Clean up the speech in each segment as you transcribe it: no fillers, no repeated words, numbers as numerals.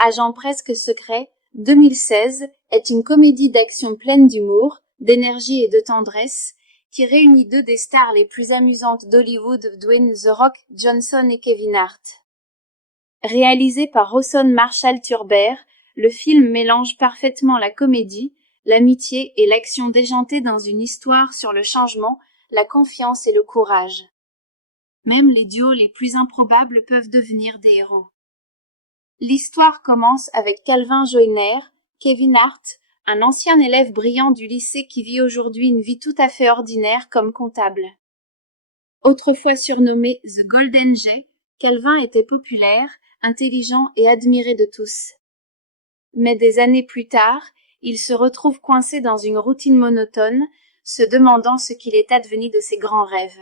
Agent presque secret, 2016, est une comédie d'action pleine d'humour, d'énergie et de tendresse, qui réunit deux des stars les plus amusantes d'Hollywood, Dwayne The Rock Johnson et Kevin Hart. Réalisé par Rawson Marshall Turbert, le film mélange parfaitement la comédie, l'amitié et l'action déjantée dans une histoire sur le changement, la confiance et le courage. Même les duos les plus improbables peuvent devenir des héros. L'histoire commence avec Calvin Joyner, Kevin Hart, un ancien élève brillant du lycée qui vit aujourd'hui une vie tout à fait ordinaire comme comptable. Autrefois surnommé The Golden Jay, Calvin était populaire, intelligent et admiré de tous. Mais des années plus tard, il se retrouve coincé dans une routine monotone, se demandant ce qu'il est advenu de ses grands rêves.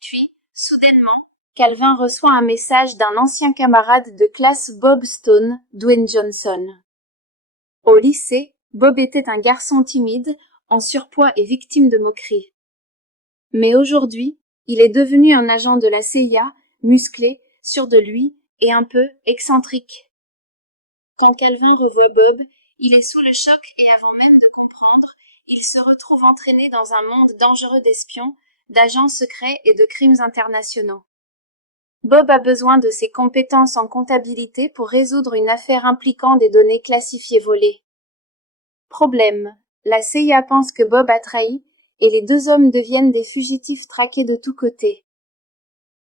Puis, soudainement, Calvin reçoit un message d'un ancien camarade de classe Bob Stone, Dwayne Johnson. Au lycée, Bob était un garçon timide, en surpoids et victime de moqueries. Mais aujourd'hui, il est devenu un agent de la CIA, musclé, sûr de lui et un peu excentrique. Quand Calvin revoit Bob, il est sous le choc et avant même de comprendre, il se retrouve entraîné dans un monde dangereux d'espions, d'agents secrets et de crimes internationaux. Bob a besoin de ses compétences en comptabilité pour résoudre une affaire impliquant des données classifiées volées. Problème, la CIA pense que Bob a trahi et les deux hommes deviennent des fugitifs traqués de tous côtés.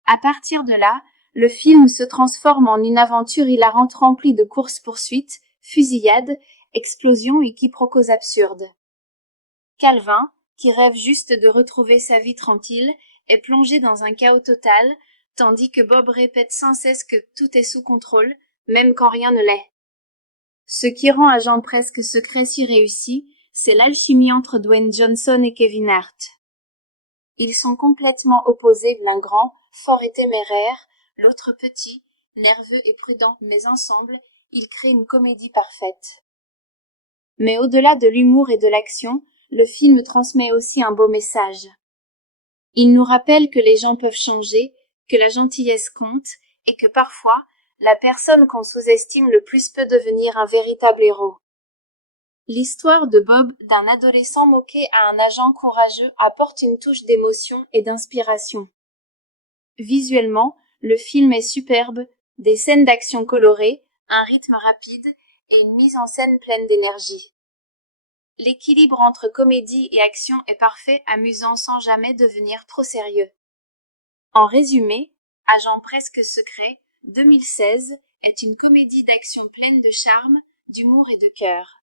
À partir de là, le film se transforme en une aventure hilarante remplie de courses-poursuites, fusillades, explosions et quiproquos absurdes. Calvin, qui rêve juste de retrouver sa vie tranquille, est plongé dans un chaos total, tandis que Bob répète sans cesse que tout est sous contrôle, même quand rien ne l'est. Ce qui rend Agent presque secret si réussi, c'est l'alchimie entre Dwayne Johnson et Kevin Hart. Ils sont complètement opposés, l'un grand, fort et téméraire, l'autre petit, nerveux et prudent, mais ensemble, ils créent une comédie parfaite. Mais au-delà de l'humour et de l'action, le film transmet aussi un beau message. Il nous rappelle que les gens peuvent changer, que la gentillesse compte, et que parfois, la personne qu'on sous-estime le plus peut devenir un véritable héros. L'histoire de Bob, d'un adolescent moqué à un agent courageux, apporte une touche d'émotion et d'inspiration. Visuellement, le film est superbe, des scènes d'action colorées, un rythme rapide et une mise en scène pleine d'énergie. L'équilibre entre comédie et action est parfait, amusant sans jamais devenir trop sérieux. En résumé, Agent presque secret, 2016, est une comédie d'action pleine de charme, d'humour et de cœur.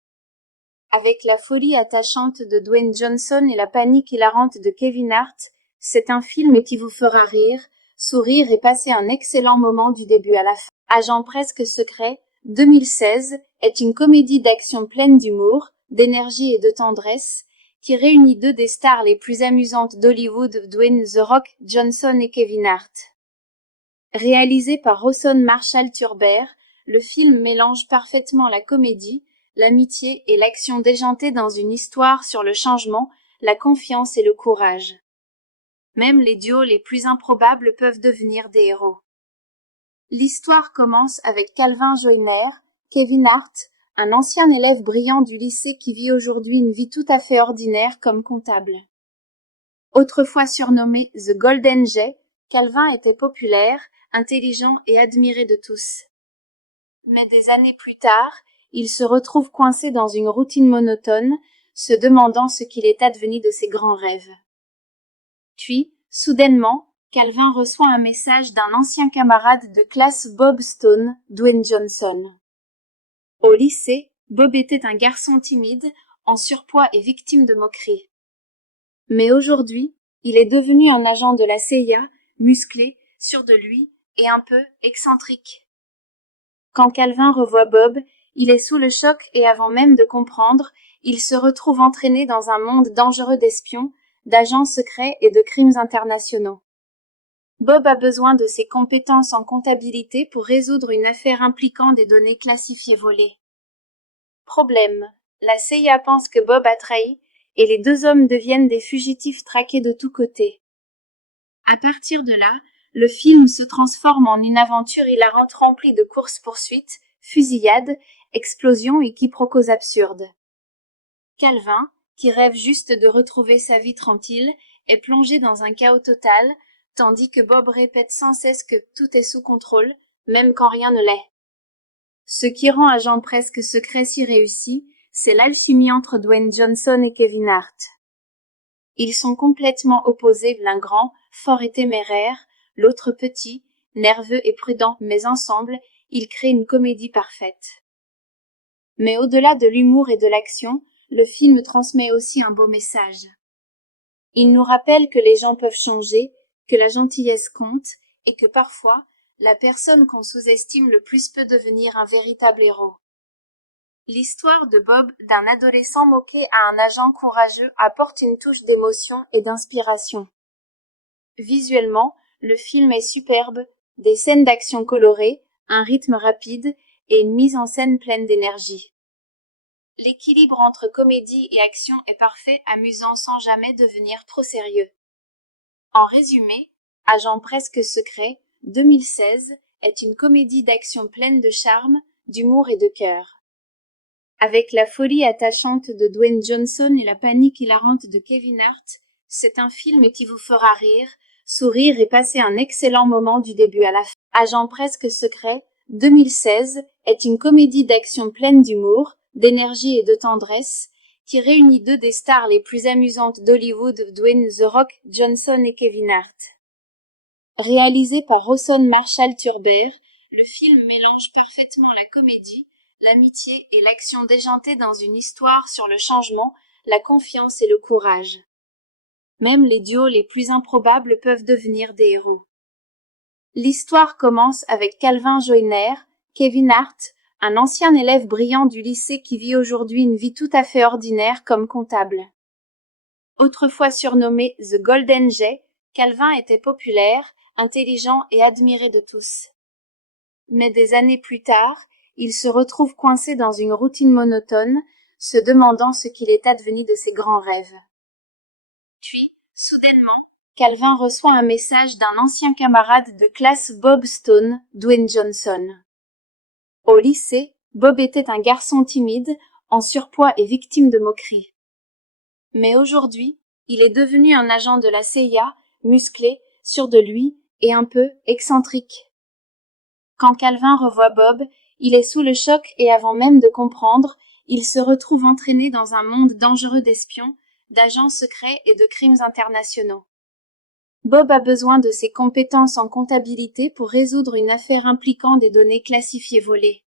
Avec la folie attachante de Dwayne Johnson et la panique hilarante de Kevin Hart, c'est un film qui vous fera rire, sourire et passer un excellent moment du début à la fin. Agent presque secret, 2016, est une comédie d'action pleine d'humour, d'énergie et de tendresse, qui réunit deux des stars les plus amusantes d'Hollywood, Dwayne The Rock Johnson et Kevin Hart. Réalisé par Rawson Marshall Turbert, le film mélange parfaitement la comédie, l'amitié et l'action déjantée dans une histoire sur le changement, la confiance et le courage. Même les duos les plus improbables peuvent devenir des héros. L'histoire commence avec Calvin Joyner, Kevin Hart, un ancien élève brillant du lycée qui vit aujourd'hui une vie tout à fait ordinaire comme comptable. Autrefois surnommé The Golden Jay, Calvin était populaire, intelligent et admiré de tous. Mais des années plus tard, il se retrouve coincé dans une routine monotone, se demandant ce qu'il est advenu de ses grands rêves. Puis, soudainement, Calvin reçoit un message d'un ancien camarade de classe Bob Stone, Dwayne Johnson. Au lycée, Bob était un garçon timide, en surpoids et victime de moqueries. Mais aujourd'hui, il est devenu un agent de la CIA, musclé, sûr de lui et un peu excentrique. Quand Calvin revoit Bob, il est sous le choc et avant même de comprendre, il se retrouve entraîné dans un monde dangereux d'espions, d'agents secrets et de crimes internationaux. Bob a besoin de ses compétences en comptabilité pour résoudre une affaire impliquant des données classifiées volées. Problème, la CIA pense que Bob a trahi et les deux hommes deviennent des fugitifs traqués de tous côtés. À partir de là, le film se transforme en une aventure hilarante remplie de courses-poursuites, fusillades, explosions et quiproquos absurdes. Calvin, qui rêve juste de retrouver sa vie tranquille, est plongé dans un chaos total, tandis que Bob répète sans cesse que tout est sous contrôle, même quand rien ne l'est. Ce qui rend Agent presque secret si réussi, c'est l'alchimie entre Dwayne Johnson et Kevin Hart. Ils sont complètement opposés, l'un grand, fort et téméraire, l'autre petit, nerveux et prudent, mais ensemble, ils créent une comédie parfaite. Mais au-delà de l'humour et de l'action, le film transmet aussi un beau message. Il nous rappelle que les gens peuvent changer, que la gentillesse compte, et que parfois, la personne qu'on sous-estime le plus peut devenir un véritable héros. L'histoire de Bob, d'un adolescent moqué à un agent courageux, apporte une touche d'émotion et d'inspiration. Visuellement, le film est superbe, des scènes d'action colorées, un rythme rapide et une mise en scène pleine d'énergie. L'équilibre entre comédie et action est parfait, amusant sans jamais devenir trop sérieux. En résumé, Agent presque secret, 2016, est une comédie d'action pleine de charme, d'humour et de cœur. Avec la folie attachante de Dwayne Johnson et la panique hilarante de Kevin Hart, c'est un film qui vous fera rire, sourire et passer un excellent moment du début à la fin. Agent presque secret, 2016, est une comédie d'action pleine d'humour, d'énergie et de tendresse, qui réunit deux des stars les plus amusantes d'Hollywood, Dwayne The Rock Johnson et Kevin Hart. Réalisé par Rawson Marshall Turber, le film mélange parfaitement la comédie, l'amitié et l'action déjantée dans une histoire sur le changement, la confiance et le courage. Même les duos les plus improbables peuvent devenir des héros. L'histoire commence avec Calvin Joyner, Kevin Hart, un ancien élève brillant du lycée qui vit aujourd'hui une vie tout à fait ordinaire comme comptable. Autrefois surnommé The Golden Jay, Calvin était populaire, intelligent et admiré de tous. Mais des années plus tard, il se retrouve coincé dans une routine monotone, se demandant ce qu'il est advenu de ses grands rêves. Puis, soudainement, Calvin reçoit un message d'un ancien camarade de classe, Bob Stone, Dwayne Johnson. Au lycée, Bob était un garçon timide, en surpoids et victime de moqueries. Mais aujourd'hui, il est devenu un agent de la CIA, musclé, sûr de lui et un peu excentrique. Quand Calvin revoit Bob, il est sous le choc et avant même de comprendre, il se retrouve entraîné dans un monde dangereux d'espions, d'agents secrets et de crimes internationaux. Bob a besoin de ses compétences en comptabilité pour résoudre une affaire impliquant des données classifiées volées.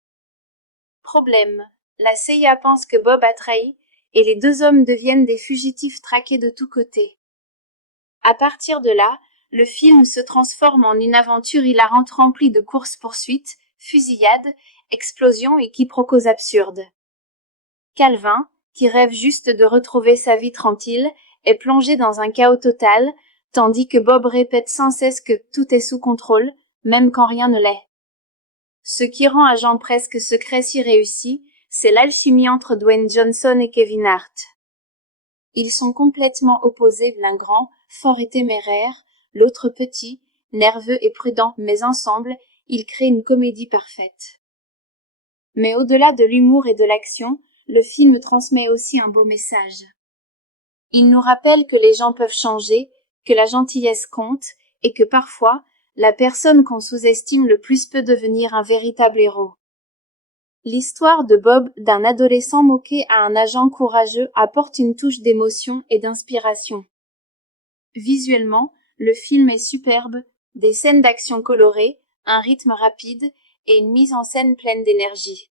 Problème. La CIA pense que Bob a trahi, et les deux hommes deviennent des fugitifs traqués de tous côtés. À partir de là, le film se transforme en une aventure hilarante remplie de courses-poursuites, fusillades, explosions et quiproquos absurdes. Calvin, qui rêve juste de retrouver sa vie tranquille, est plongé dans un chaos total, tandis que Bob répète sans cesse que tout est sous contrôle, même quand rien ne l'est. Ce qui rend Agent presque secret si réussi, c'est l'alchimie entre Dwayne Johnson et Kevin Hart. Ils sont complètement opposés, l'un grand, fort et téméraire, l'autre petit, nerveux et prudent, mais ensemble, ils créent une comédie parfaite. Mais au-delà de l'humour et de l'action, le film transmet aussi un beau message. Il nous rappelle que les gens peuvent changer, que la gentillesse compte, et que parfois, la personne qu'on sous-estime le plus peut devenir un véritable héros. L'histoire de Bob, d'un adolescent moqué à un agent courageux, apporte une touche d'émotion et d'inspiration. Visuellement, le film est superbe, des scènes d'action colorées, un rythme rapide et une mise en scène pleine d'énergie.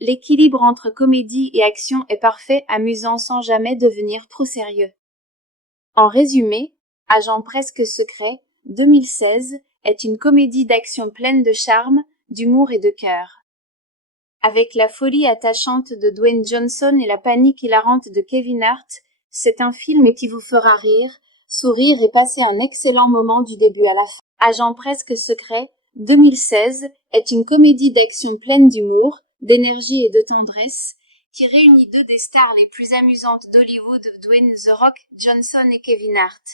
L'équilibre entre comédie et action est parfait, amusant sans jamais devenir trop sérieux. En résumé, Agent presque secret, 2016, est une comédie d'action pleine de charme, d'humour et de cœur. Avec la folie attachante de Dwayne Johnson et la panique hilarante de Kevin Hart, c'est un film qui vous fera rire, sourire et passer un excellent moment du début à la fin. Agent presque secret, 2016, est une comédie d'action pleine d'humour, d'énergie et de tendresse, qui réunit deux des stars les plus amusantes d'Hollywood, Dwayne The Rock Johnson et Kevin Hart.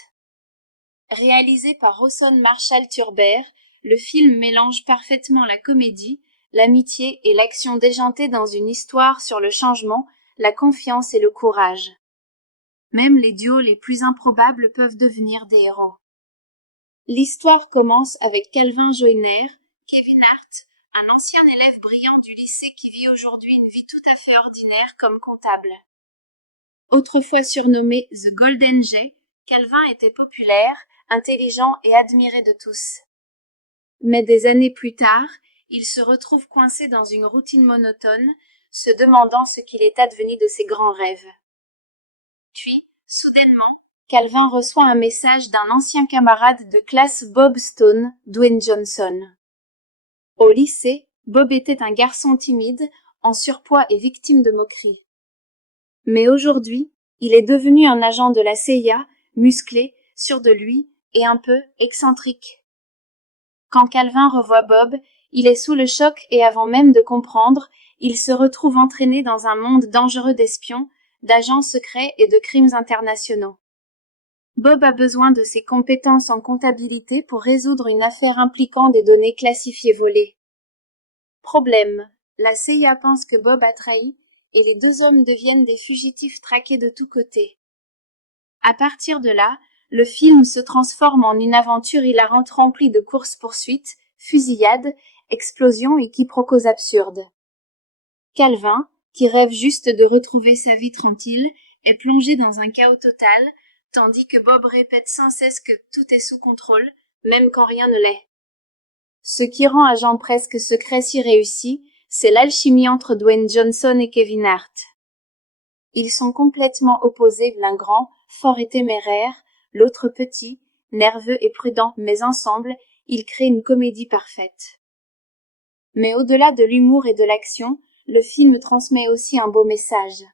Réalisé par Rawson Marshall Turber, le film mélange parfaitement la comédie, l'amitié et l'action déjantée dans une histoire sur le changement, la confiance et le courage. Même les duos les plus improbables peuvent devenir des héros. L'histoire commence avec Calvin Joyner, Kevin Hart, un ancien élève brillant du lycée qui vit aujourd'hui une vie tout à fait ordinaire comme comptable. Autrefois surnommé The Golden Jay, Calvin était populaire, intelligent et admiré de tous. Mais des années plus tard, il se retrouve coincé dans une routine monotone, se demandant ce qu'il est advenu de ses grands rêves. Puis, soudainement, Calvin reçoit un message d'un ancien camarade de classe Bob Stone, Dwayne Johnson. Au lycée, Bob était un garçon timide, en surpoids et victime de moqueries. Mais aujourd'hui, il est devenu un agent de la CIA, musclé, sûr de lui et un peu excentrique. Quand Calvin revoit Bob, il est sous le choc et avant même de comprendre, il se retrouve entraîné dans un monde dangereux d'espions, d'agents secrets et de crimes internationaux. Bob a besoin de ses compétences en comptabilité pour résoudre une affaire impliquant des données classifiées volées. Problème. La CIA pense que Bob a trahi et les deux hommes deviennent des fugitifs traqués de tous côtés. À partir de là, le film se transforme en une aventure hilarante remplie de courses-poursuites, fusillades, explosions et quiproquos absurdes. Calvin, qui rêve juste de retrouver sa vie tranquille, est plongé dans un chaos total, tandis que Bob répète sans cesse que tout est sous contrôle, même quand rien ne l'est. Ce qui rend Agent presque secret si réussi, c'est l'alchimie entre Dwayne Johnson et Kevin Hart. Ils sont complètement opposés, l'un grand, fort et téméraire, l'autre petit, nerveux et prudent, mais ensemble, ils créent une comédie parfaite. Mais au-delà de l'humour et de l'action, le film transmet aussi un beau message.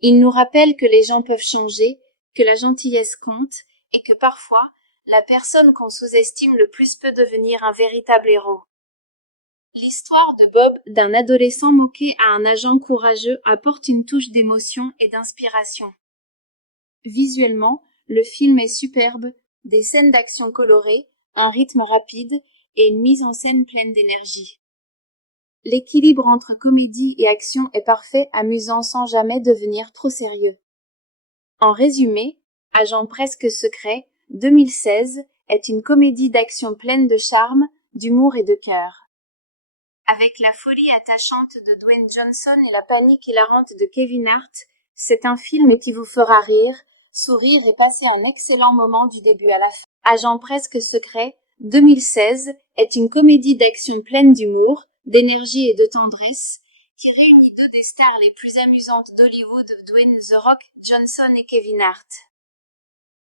Il nous rappelle que les gens peuvent changer, que la gentillesse compte, et que parfois, la personne qu'on sous-estime le plus peut devenir un véritable héros. L'histoire de Bob, d'un adolescent moqué à un agent courageux, apporte une touche d'émotion et d'inspiration. Visuellement, le film est superbe, des scènes d'action colorées, un rythme rapide et une mise en scène pleine d'énergie. L'équilibre entre comédie et action est parfait, amusant sans jamais devenir trop sérieux. En résumé, Agent presque secret, 2016, est une comédie d'action pleine de charme, d'humour et de cœur. Avec la folie attachante de Dwayne Johnson et la panique hilarante de Kevin Hart, c'est un film qui vous fera rire, sourire et passer un excellent moment du début à la fin. Agent presque secret, 2016, est une comédie d'action pleine d'humour, d'énergie et de tendresse, qui réunit deux des stars les plus amusantes d'Hollywood, Dwayne The Rock Johnson et Kevin Hart.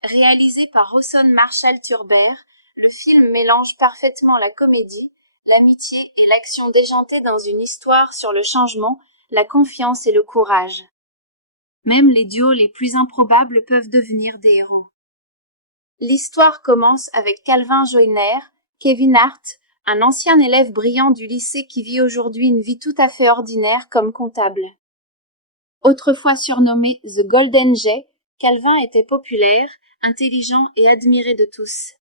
Réalisé par Rawson Marshall Turber, le film mélange parfaitement la comédie, l'amitié et l'action déjantée dans une histoire sur le changement, la confiance et le courage. Même les duos les plus improbables peuvent devenir des héros. L'histoire commence avec Calvin Joyner, Kevin Hart, un ancien élève brillant du lycée qui vit aujourd'hui une vie tout à fait ordinaire comme comptable. Autrefois surnommé The Golden Jay, Calvin était populaire, intelligent et admiré de tous.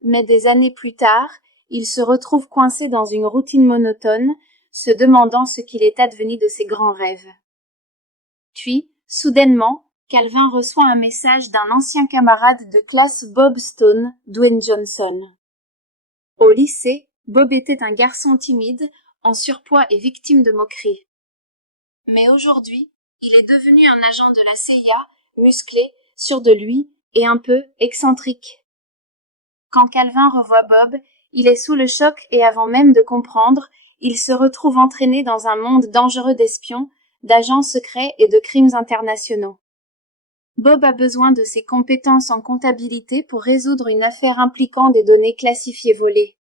Mais des années plus tard, il se retrouve coincé dans une routine monotone, se demandant ce qu'il est advenu de ses grands rêves. Puis, soudainement, Calvin reçoit un message d'un ancien camarade de classe Bob Stone, Dwayne Johnson. Au lycée, Bob était un garçon timide, en surpoids et victime de moqueries. Mais aujourd'hui, il est devenu un agent de la CIA, musclé, sûr de lui et un peu excentrique. Quand Calvin revoit Bob, il est sous le choc et avant même de comprendre, il se retrouve entraîné dans un monde dangereux d'espions, d'agents secrets et de crimes internationaux. Bob a besoin de ses compétences en comptabilité pour résoudre une affaire impliquant des données classifiées volées.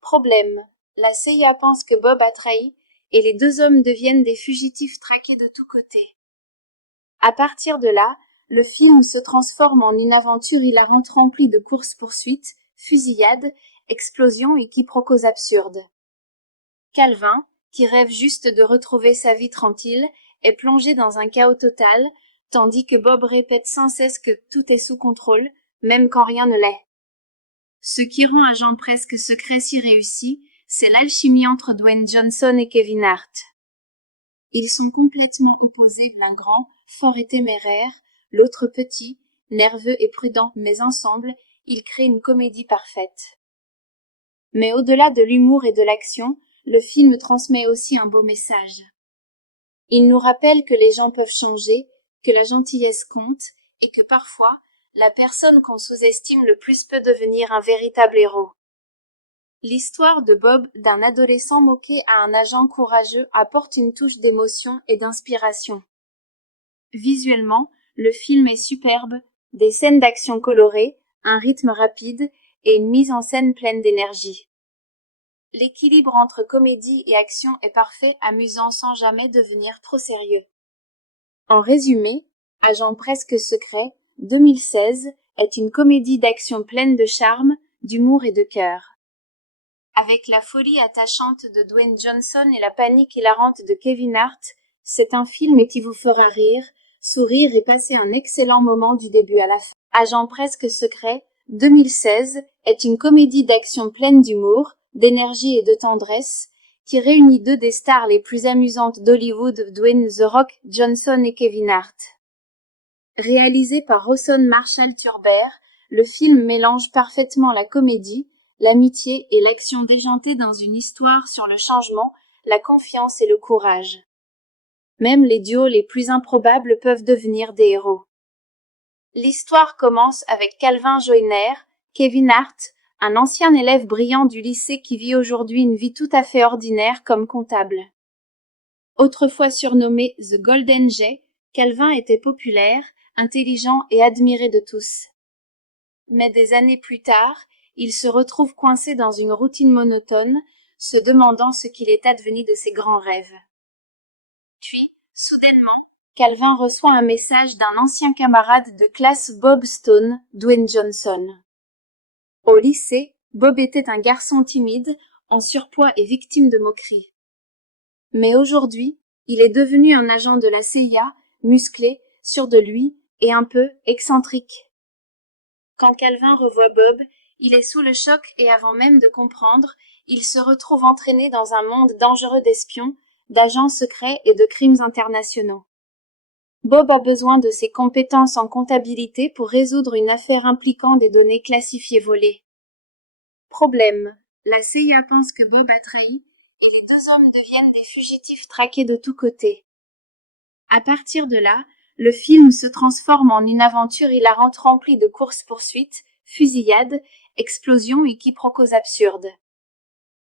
Problème. La CIA pense que Bob a trahi et les deux hommes deviennent des fugitifs traqués de tous côtés. À partir de là, le film se transforme en une aventure hilarante remplie de courses-poursuites, fusillades, explosions et quiproquos absurdes. Calvin, qui rêve juste de retrouver sa vie tranquille, est plongé dans un chaos total, tandis que Bob répète sans cesse que tout est sous contrôle, même quand rien ne l'est. Ce qui rend Agent presque secret si réussi, c'est l'alchimie entre Dwayne Johnson et Kevin Hart. Ils sont complètement opposés, l'un grand, fort et téméraire, l'autre petit, nerveux et prudent, mais ensemble, ils créent une comédie parfaite. Mais au-delà de l'humour et de l'action, le film transmet aussi un beau message. Il nous rappelle que les gens peuvent changer, que la gentillesse compte, et que parfois, la personne qu'on sous-estime le plus peut devenir un véritable héros. L'histoire de Bob, d'un adolescent moqué à un agent courageux, apporte une touche d'émotion et d'inspiration. Visuellement, le film est superbe, des scènes d'action colorées, un rythme rapide et une mise en scène pleine d'énergie. L'équilibre entre comédie et action est parfait, amusant sans jamais devenir trop sérieux. En résumé, Agent presque secret, 2016, est une comédie d'action pleine de charme, d'humour et de cœur. Avec la folie attachante de Dwayne Johnson et la panique hilarante de Kevin Hart, c'est un film qui vous fera rire, sourire et passer un excellent moment du début à la fin. Agent presque secret, 2016, est une comédie d'action pleine d'humour, d'énergie et de tendresse, qui réunit deux des stars les plus amusantes d'Hollywood, Dwayne The Rock Johnson et Kevin Hart. Réalisé par Rawson Marshall Turber, le film mélange parfaitement la comédie, l'amitié et l'action déjantée dans une histoire sur le changement, la confiance et le courage. Même les duos les plus improbables peuvent devenir des héros. L'histoire commence avec Calvin Joyner, Kevin Hart, un ancien élève brillant du lycée qui vit aujourd'hui une vie tout à fait ordinaire comme comptable. Autrefois surnommé The Golden Jay, Calvin était populaire, intelligent et admiré de tous. Mais des années plus tard, il se retrouve coincé dans une routine monotone, se demandant ce qu'il est advenu de ses grands rêves. Puis, soudainement, Calvin reçoit un message d'un ancien camarade de classe, Bob Stone, Dwayne Johnson. Au lycée, Bob était un garçon timide, en surpoids et victime de moqueries. Mais aujourd'hui, il est devenu un agent de la CIA, musclé, sûr de lui et un peu excentrique. Quand Calvin revoit Bob, il est sous le choc et avant même de comprendre, il se retrouve entraîné dans un monde dangereux d'espions, d'agents secrets et de crimes internationaux. Bob a besoin de ses compétences en comptabilité pour résoudre une affaire impliquant des données classifiées volées. Problème, la CIA pense que Bob a trahi et les deux hommes deviennent des fugitifs traqués de tous côtés. À partir de là, le film se transforme en une aventure hilarante remplie de courses-poursuites, fusillades, explosions et quiproquos absurdes.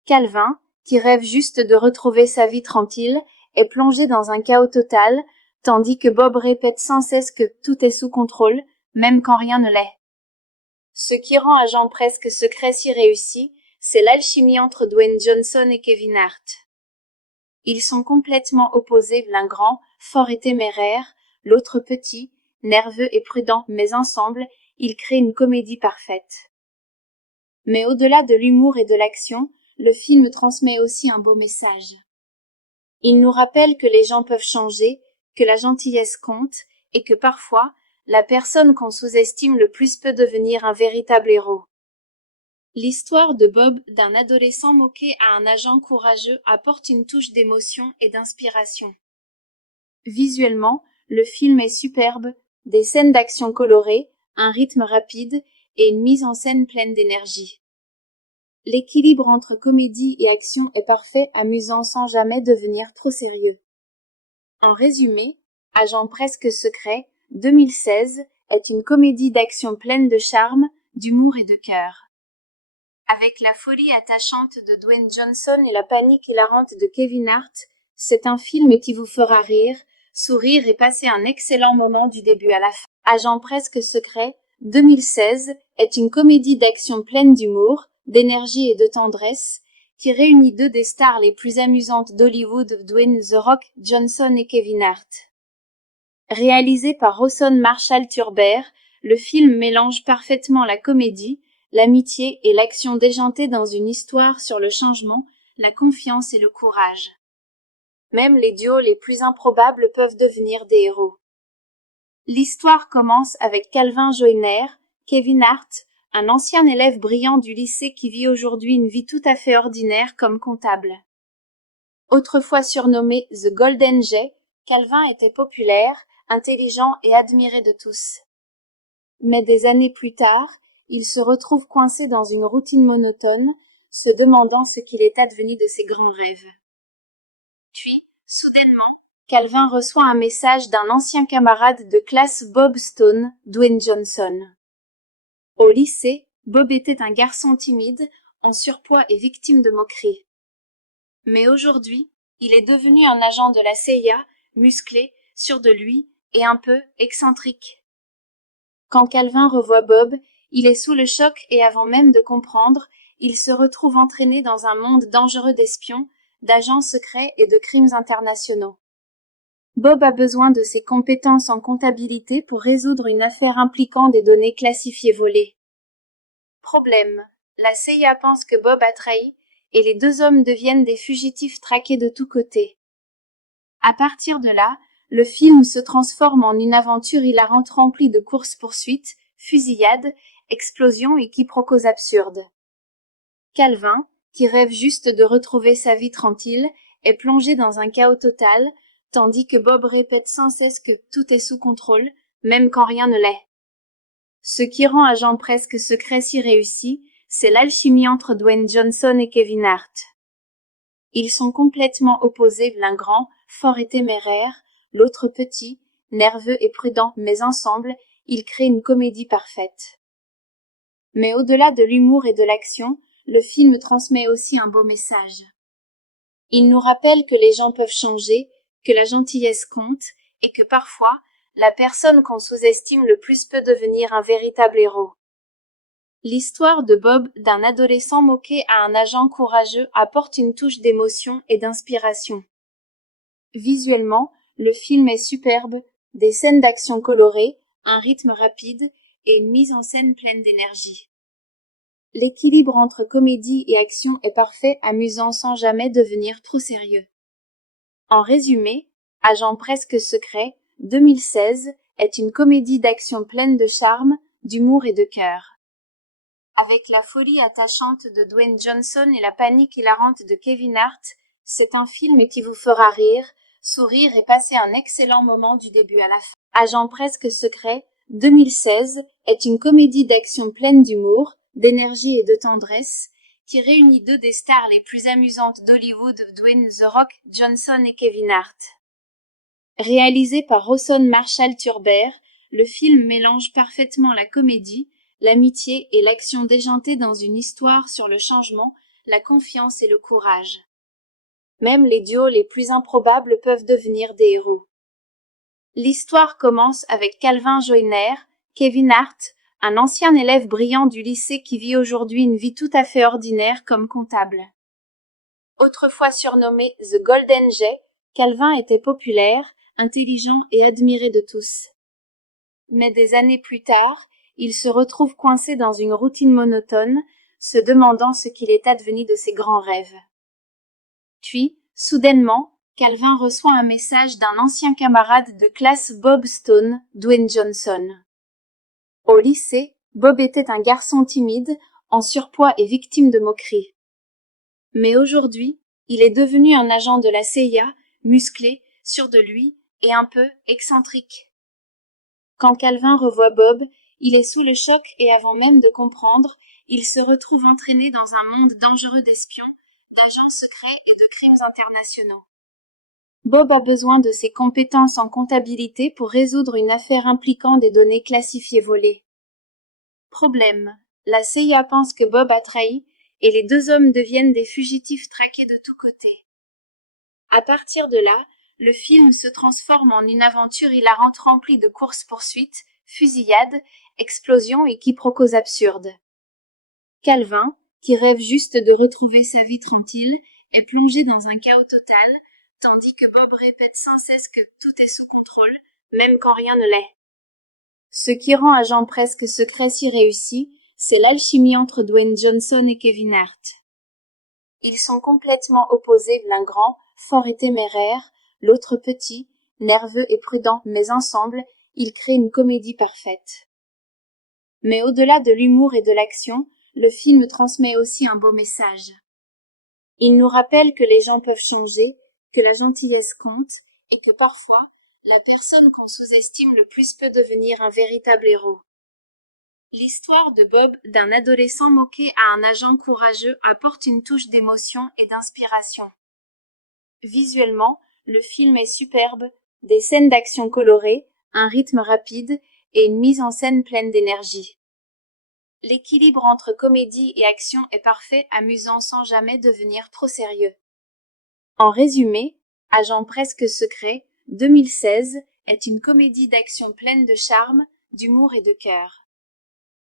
Calvin, qui rêve juste de retrouver sa vie tranquille, est plongé dans un chaos total, tandis que Bob répète sans cesse que tout est sous contrôle, même quand rien ne l'est. Ce qui rend Agent presque secret si réussi, c'est l'alchimie entre Dwayne Johnson et Kevin Hart. Ils sont complètement opposés, l'un grand, fort et téméraire, l'autre petit, nerveux et prudent, mais ensemble, ils créent une comédie parfaite. Mais au-delà de l'humour et de l'action, le film transmet aussi un beau message. Il nous rappelle que les gens peuvent changer, que la gentillesse compte, et que parfois, la personne qu'on sous-estime le plus peut devenir un véritable héros. L'histoire de Bob, d'un adolescent moqué à un agent courageux, apporte une touche d'émotion et d'inspiration. Visuellement, le film est superbe, des scènes d'action colorées, un rythme rapide et une mise en scène pleine d'énergie. L'équilibre entre comédie et action est parfait, amusant sans jamais devenir trop sérieux. En résumé, Agent presque secret, 2016, est une comédie d'action pleine de charme, d'humour et de cœur. Avec la folie attachante de Dwayne Johnson et la panique hilarante de Kevin Hart, c'est un film qui vous fera rire, sourire et passer un excellent moment du début à la fin. Agent presque secret, 2016, est une comédie d'action pleine d'humour, d'énergie et de tendresse, qui réunit deux des stars les plus amusantes d'Hollywood, Dwayne The Rock Johnson et Kevin Hart. Réalisé par Rawson Marshall Turber, le film mélange parfaitement la comédie, l'amitié et l'action déjantée dans une histoire sur le changement, la confiance et le courage. Même les duos les plus improbables peuvent devenir des héros. L'histoire commence avec Calvin Joyner, Kevin Hart, un ancien élève brillant du lycée qui vit aujourd'hui une vie tout à fait ordinaire comme comptable. Autrefois surnommé The Golden Jay, Calvin était populaire, intelligent et admiré de tous. Mais des années plus tard, il se retrouve coincé dans une routine monotone, se demandant ce qu'il est advenu de ses grands rêves. Puis, soudainement, Calvin reçoit un message d'un ancien camarade de classe Bob Stone, Dwayne Johnson. Au lycée, Bob était un garçon timide, en surpoids et victime de moqueries. Mais aujourd'hui, il est devenu un agent de la CIA, musclé, sûr de lui, et un peu excentrique. Quand Calvin revoit Bob, il est sous le choc et avant même de comprendre, il se retrouve entraîné dans un monde dangereux d'espions, d'agents secrets et de crimes internationaux. Bob a besoin de ses compétences en comptabilité pour résoudre une affaire impliquant des données classifiées volées. Problème. La CIA pense que Bob a trahi, et les deux hommes deviennent des fugitifs traqués de tous côtés. À partir de là, le film se transforme en une aventure hilarante remplie de courses-poursuites, fusillades, explosions et quiproquos absurdes. Calvin, qui rêve juste de retrouver sa vie tranquille, est plongé dans un chaos total, tandis que Bob répète sans cesse que tout est sous contrôle, même quand rien ne l'est. Ce qui rend Agent presque secret si réussi, c'est l'alchimie entre Dwayne Johnson et Kevin Hart. Ils sont complètement opposés, l'un grand, fort et téméraire, l'autre petit, nerveux et prudent, mais ensemble, ils créent une comédie parfaite. Mais au-delà de l'humour et de l'action, le film transmet aussi un beau message. Il nous rappelle que les gens peuvent changer, que la gentillesse compte, et que parfois, la personne qu'on sous-estime le plus peut devenir un véritable héros. L'histoire de Bob, d'un adolescent moqué à un agent courageux, apporte une touche d'émotion et d'inspiration. Visuellement, le film est superbe, des scènes d'action colorées, un rythme rapide et une mise en scène pleine d'énergie. L'équilibre entre comédie et action est parfait, amusant sans jamais devenir trop sérieux. En résumé, Agent presque secret, 2016, est une comédie d'action pleine de charme, d'humour et de cœur. Avec la folie attachante de Dwayne Johnson et la panique hilarante de Kevin Hart, c'est un film qui vous fera rire, sourire et passer un excellent moment du début à la fin. Agent presque secret, 2016, est une comédie d'action pleine d'humour, d'énergie et de tendresse, qui réunit deux des stars les plus amusantes d'Hollywood, Dwayne The Rock Johnson et Kevin Hart. Réalisé par Rawson Marshall Turber, le film mélange parfaitement la comédie, l'amitié et l'action déjantée dans une histoire sur le changement, la confiance et le courage. Même les duos les plus improbables peuvent devenir des héros. L'histoire commence avec Calvin Joyner, Kevin Hart, un ancien élève brillant du lycée qui vit aujourd'hui une vie tout à fait ordinaire comme comptable. Autrefois surnommé The Golden Jay, Calvin était populaire, intelligent et admiré de tous. Mais des années plus tard, il se retrouve coincé dans une routine monotone, se demandant ce qu'il est advenu de ses grands rêves. Puis, soudainement, Calvin reçoit un message d'un ancien camarade de classe Bob Stone, Dwayne Johnson. Au lycée, Bob était un garçon timide, en surpoids et victime de moqueries. Mais aujourd'hui, il est devenu un agent de la CIA, musclé, sûr de lui, et un peu excentrique. Quand Calvin revoit Bob, il est sous le choc et avant même de comprendre, il se retrouve entraîné dans un monde dangereux d'espions, d'agents secrets et de crimes internationaux. Bob a besoin de ses compétences en comptabilité pour résoudre une affaire impliquant des données classifiées volées. Problème. La CIA pense que Bob a trahi, et les deux hommes deviennent des fugitifs traqués de tous côtés. À partir de là, le film se transforme en une aventure hilarante remplie de courses-poursuites, fusillades, explosions et quiproquos absurdes. Calvin, qui rêve juste de retrouver sa vie tranquille, est plongé dans un chaos total, tandis que Bob répète sans cesse que tout est sous contrôle, même quand rien ne l'est. Ce qui rend Agent presque secret si réussi, c'est l'alchimie entre Dwayne Johnson et Kevin Hart. Ils sont complètement opposés, l'un grand, fort et téméraire, l'autre petit, nerveux et prudent, mais ensemble, ils créent une comédie parfaite. Mais au-delà de l'humour et de l'action, le film transmet aussi un beau message. Il nous rappelle que les gens peuvent changer, que la gentillesse compte, et que parfois, la personne qu'on sous-estime le plus peut devenir un véritable héros. L'histoire de Bob, d'un adolescent moqué à un agent courageux, apporte une touche d'émotion et d'inspiration. Visuellement, le film est superbe, des scènes d'action colorées, un rythme rapide et une mise en scène pleine d'énergie. L'équilibre entre comédie et action est parfait, amusant sans jamais devenir trop sérieux. En résumé, Agent presque secret, 2016, est une comédie d'action pleine de charme, d'humour et de cœur.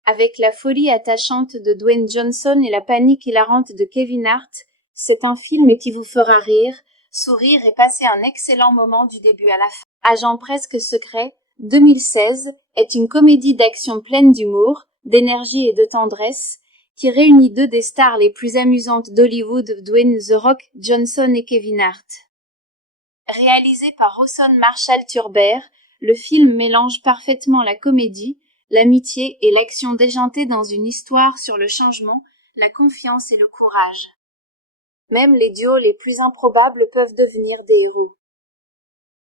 Avec la folie attachante de Dwayne Johnson et la panique hilarante de Kevin Hart, c'est un film qui vous fera rire, sourire et passer un excellent moment du début à la fin. Agent presque secret, 2016, est une comédie d'action pleine d'humour, d'énergie et de tendresse, qui réunit deux des stars les plus amusantes d'Hollywood, Dwayne The Rock Johnson et Kevin Hart. Réalisé par Rawson Marshall Turber, le film mélange parfaitement la comédie, l'amitié et l'action déjantée dans une histoire sur le changement, la confiance et le courage. Même les duos les plus improbables peuvent devenir des héros.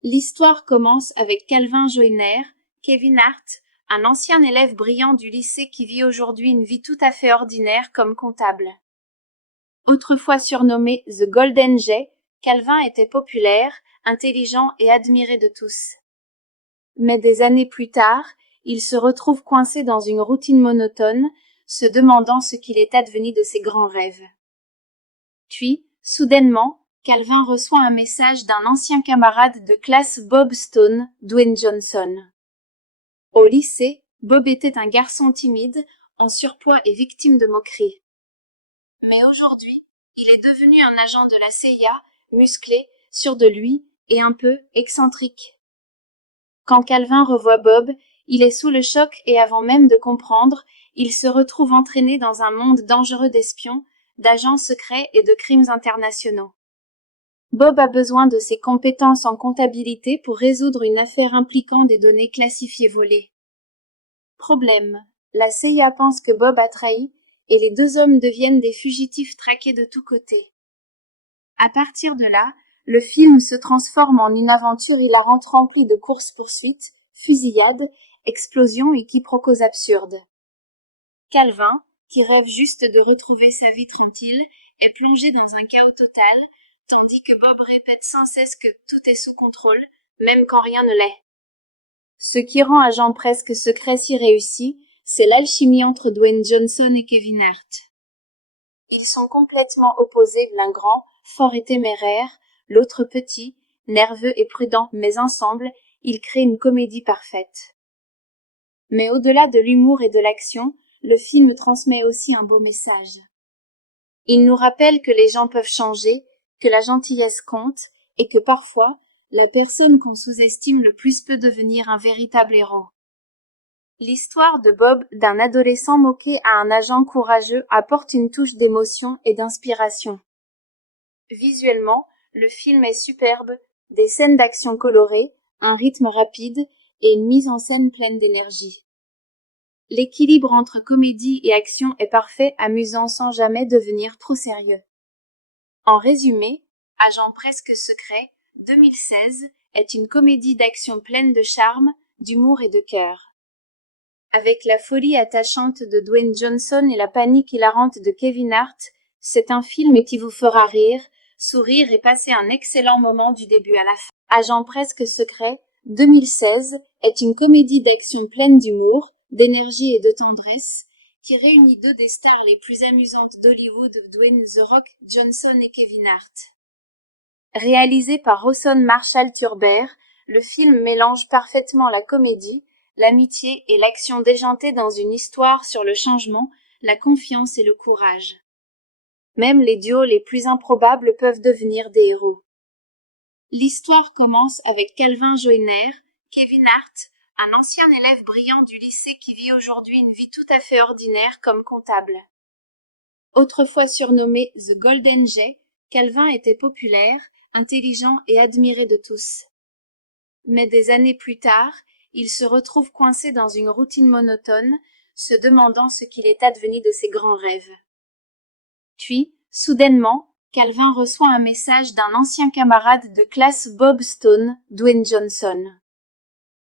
L'histoire commence avec Calvin Joyner, Kevin Hart, un ancien élève brillant du lycée qui vit aujourd'hui une vie tout à fait ordinaire comme comptable. Autrefois surnommé The Golden Jay, Calvin était populaire, intelligent et admiré de tous. Mais des années plus tard, il se retrouve coincé dans une routine monotone, se demandant ce qu'il est advenu de ses grands rêves. Puis, soudainement, Calvin reçoit un message d'un ancien camarade de classe, Bob Stone, Dwayne Johnson. Au lycée, Bob était un garçon timide, en surpoids et victime de moqueries. Mais aujourd'hui, il est devenu un agent de la CIA, musclé, sûr de lui et un peu excentrique. Quand Calvin revoit Bob, il est sous le choc et avant même de comprendre, il se retrouve entraîné dans un monde dangereux d'espions, d'agents secrets et de crimes internationaux. Bob a besoin de ses compétences en comptabilité pour résoudre une affaire impliquant des données classifiées volées. Problème. La CIA pense que Bob a trahi et les deux hommes deviennent des fugitifs traqués de tous côtés. À partir de là, le film se transforme en une aventure hilarante remplie de courses-poursuites, fusillades, explosions et quiproquos absurdes. Calvin, qui rêve juste de retrouver sa vie tranquille, est plongé dans un chaos total, tandis que Bob répète sans cesse que tout est sous contrôle, même quand rien ne l'est. Ce qui rend Agent presque secret si réussi, c'est l'alchimie entre Dwayne Johnson et Kevin Hart. Ils sont complètement opposés, l'un grand, fort et téméraire, l'autre petit, nerveux et prudent, mais ensemble, ils créent une comédie parfaite. Mais au-delà de l'humour et de l'action, le film transmet aussi un beau message. Il nous rappelle que les gens peuvent changer, que la gentillesse compte, et que parfois, la personne qu'on sous-estime le plus peut devenir un véritable héros. L'histoire de Bob, d'un adolescent moqué à un agent courageux, apporte une touche d'émotion et d'inspiration. Visuellement, le film est superbe, des scènes d'action colorées, un rythme rapide et une mise en scène pleine d'énergie. L'équilibre entre comédie et action est parfait, amusant sans jamais devenir trop sérieux. En résumé, Agent presque secret, 2016, est une comédie d'action pleine de charme, d'humour et de cœur. Avec la folie attachante de Dwayne Johnson et la panique hilarante de Kevin Hart, c'est un film qui vous fera rire, sourire et passer un excellent moment du début à la fin. Agent presque secret, 2016, est une comédie d'action pleine d'humour, d'énergie et de tendresse, qui réunit deux des stars les plus amusantes d'Hollywood, Dwayne The Rock Johnson et Kevin Hart. Réalisé par Rawson Marshall Turber, le film mélange parfaitement la comédie, l'amitié et l'action déjantée dans une histoire sur le changement, la confiance et le courage. Même les duos les plus improbables peuvent devenir des héros. L'histoire commence avec Calvin Joyner, Kevin Hart, un ancien élève brillant du lycée qui vit aujourd'hui une vie tout à fait ordinaire comme comptable. Autrefois surnommé The Golden Jay, Calvin était populaire, intelligent et admiré de tous. Mais des années plus tard, il se retrouve coincé dans une routine monotone, se demandant ce qu'il est advenu de ses grands rêves. Puis, soudainement, Calvin reçoit un message d'un ancien camarade de classe Bob Stone, Dwayne Johnson.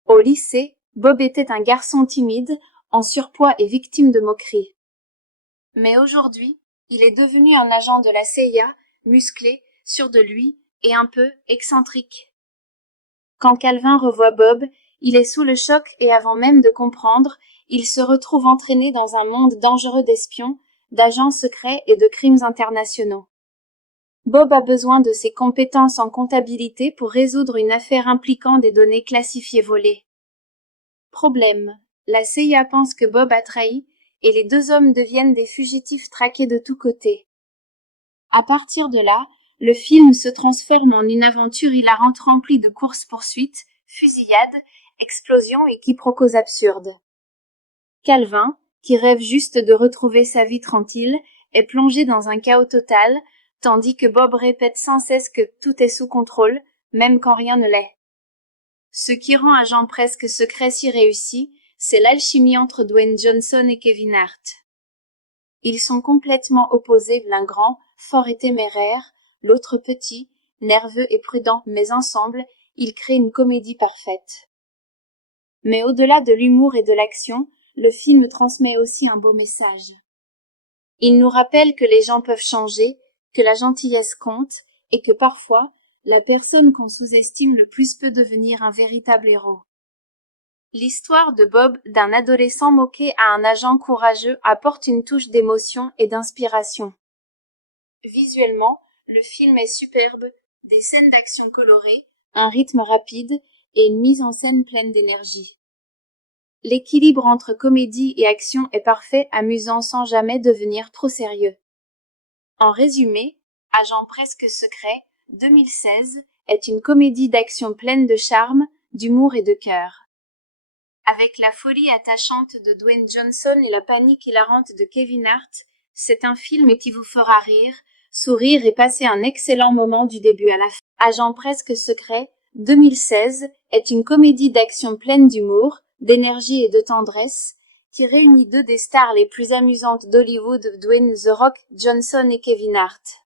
Au lycée, Bob était un garçon timide, en surpoids et victime de moqueries. Mais aujourd'hui, il est devenu un agent de la CIA, musclé, sûr de lui, et un peu excentrique. Quand Calvin revoit Bob, il est sous le choc et avant même de comprendre, il se retrouve entraîné dans un monde dangereux d'espions, d'agents secrets et de crimes internationaux. Bob a besoin de ses compétences en comptabilité pour résoudre une affaire impliquant des données classifiées volées. Problème. La CIA pense que Bob a trahi, et les deux hommes deviennent des fugitifs traqués de tous côtés. À partir de là, le film se transforme en une aventure hilarante remplie de courses-poursuites, fusillades, explosions et quiproquos absurdes. Calvin, qui rêve juste de retrouver sa vie tranquille, est plongé dans un chaos total, tandis que Bob répète sans cesse que tout est sous contrôle, même quand rien ne l'est. Ce qui rend Agent presque secret si réussi, c'est l'alchimie entre Dwayne Johnson et Kevin Hart. Ils sont complètement opposés, l'un grand, fort et téméraire, l'autre petit, nerveux et prudent, mais ensemble, ils créent une comédie parfaite. Mais au-delà de l'humour et de l'action, le film transmet aussi un beau message. Il nous rappelle que les gens peuvent changer, que la gentillesse compte, et que parfois, la personne qu'on sous-estime le plus peut devenir un véritable héros. L'histoire de Bob, d'un adolescent moqué à un agent courageux, apporte une touche d'émotion et d'inspiration. Visuellement, le film est superbe, des scènes d'action colorées, un rythme rapide et une mise en scène pleine d'énergie. L'équilibre entre comédie et action est parfait, amusant sans jamais devenir trop sérieux. En résumé, Agent presque secret, 2016, est une comédie d'action pleine de charme, d'humour et de cœur. Avec la folie attachante de Dwayne Johnson et la panique hilarante de Kevin Hart, c'est un film qui vous fera rire, sourire et passer un excellent moment du début à la fin. Agent presque secret, 2016, est une comédie d'action pleine d'humour, d'énergie et de tendresse, qui réunit deux des stars les plus amusantes d'Hollywood, Dwayne The Rock Johnson et Kevin Hart.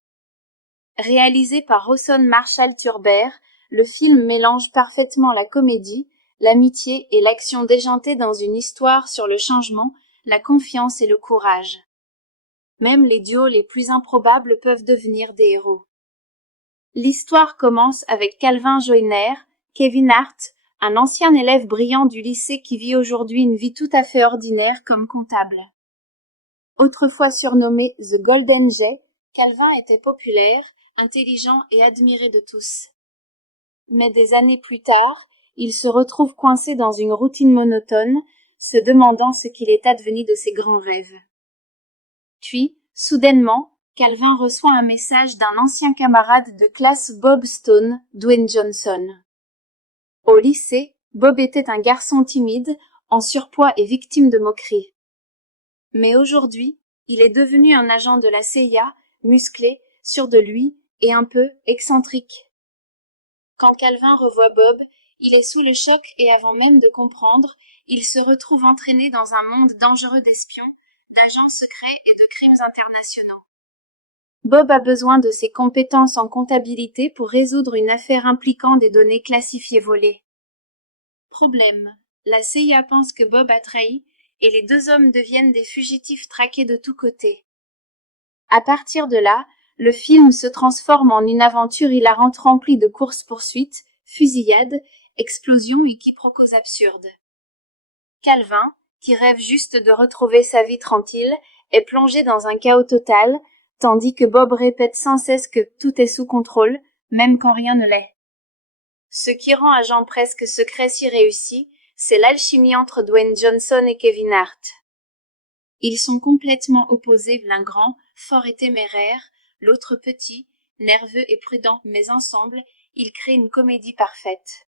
Réalisé par Rawson Marshall Turber, le film mélange parfaitement la comédie, l'amitié et l'action déjantée dans une histoire sur le changement, la confiance et le courage. Même les duos les plus improbables peuvent devenir des héros. L'histoire commence avec Calvin Joyner, Kevin Hart, un ancien élève brillant du lycée qui vit aujourd'hui une vie tout à fait ordinaire comme comptable. Autrefois surnommé The Golden Jay, Calvin était populaire, intelligent et admiré de tous. Mais des années plus tard, il se retrouve coincé dans une routine monotone, se demandant ce qu'il est advenu de ses grands rêves. Puis, soudainement, Calvin reçoit un message d'un ancien camarade de classe Bob Stone, Dwayne Johnson. Au lycée, Bob était un garçon timide, en surpoids et victime de moqueries. Mais aujourd'hui, il est devenu un agent de la CIA, musclé, sûr de lui, et un peu excentrique. Quand Calvin revoit Bob, il est sous le choc et avant même de comprendre, il se retrouve entraîné dans un monde dangereux d'espions, d'agents secrets et de crimes internationaux. Bob a besoin de ses compétences en comptabilité pour résoudre une affaire impliquant des données classifiées volées. Problème. La CIA pense que Bob a trahi, et les deux hommes deviennent des fugitifs traqués de tous côtés. À partir de là, le film se transforme en une aventure hilarante remplie de courses-poursuites, fusillades, explosions et quiproquos absurdes. Calvin, qui rêve juste de retrouver sa vie tranquille, est plongé dans un chaos total, tandis que Bob répète sans cesse que tout est sous contrôle, même quand rien ne l'est. Ce qui rend Agent presque secret si réussi, c'est l'alchimie entre Dwayne Johnson et Kevin Hart. Ils sont complètement opposés, l'un grand, fort et téméraire, l'autre petit, nerveux et prudent, mais ensemble, ils créent une comédie parfaite.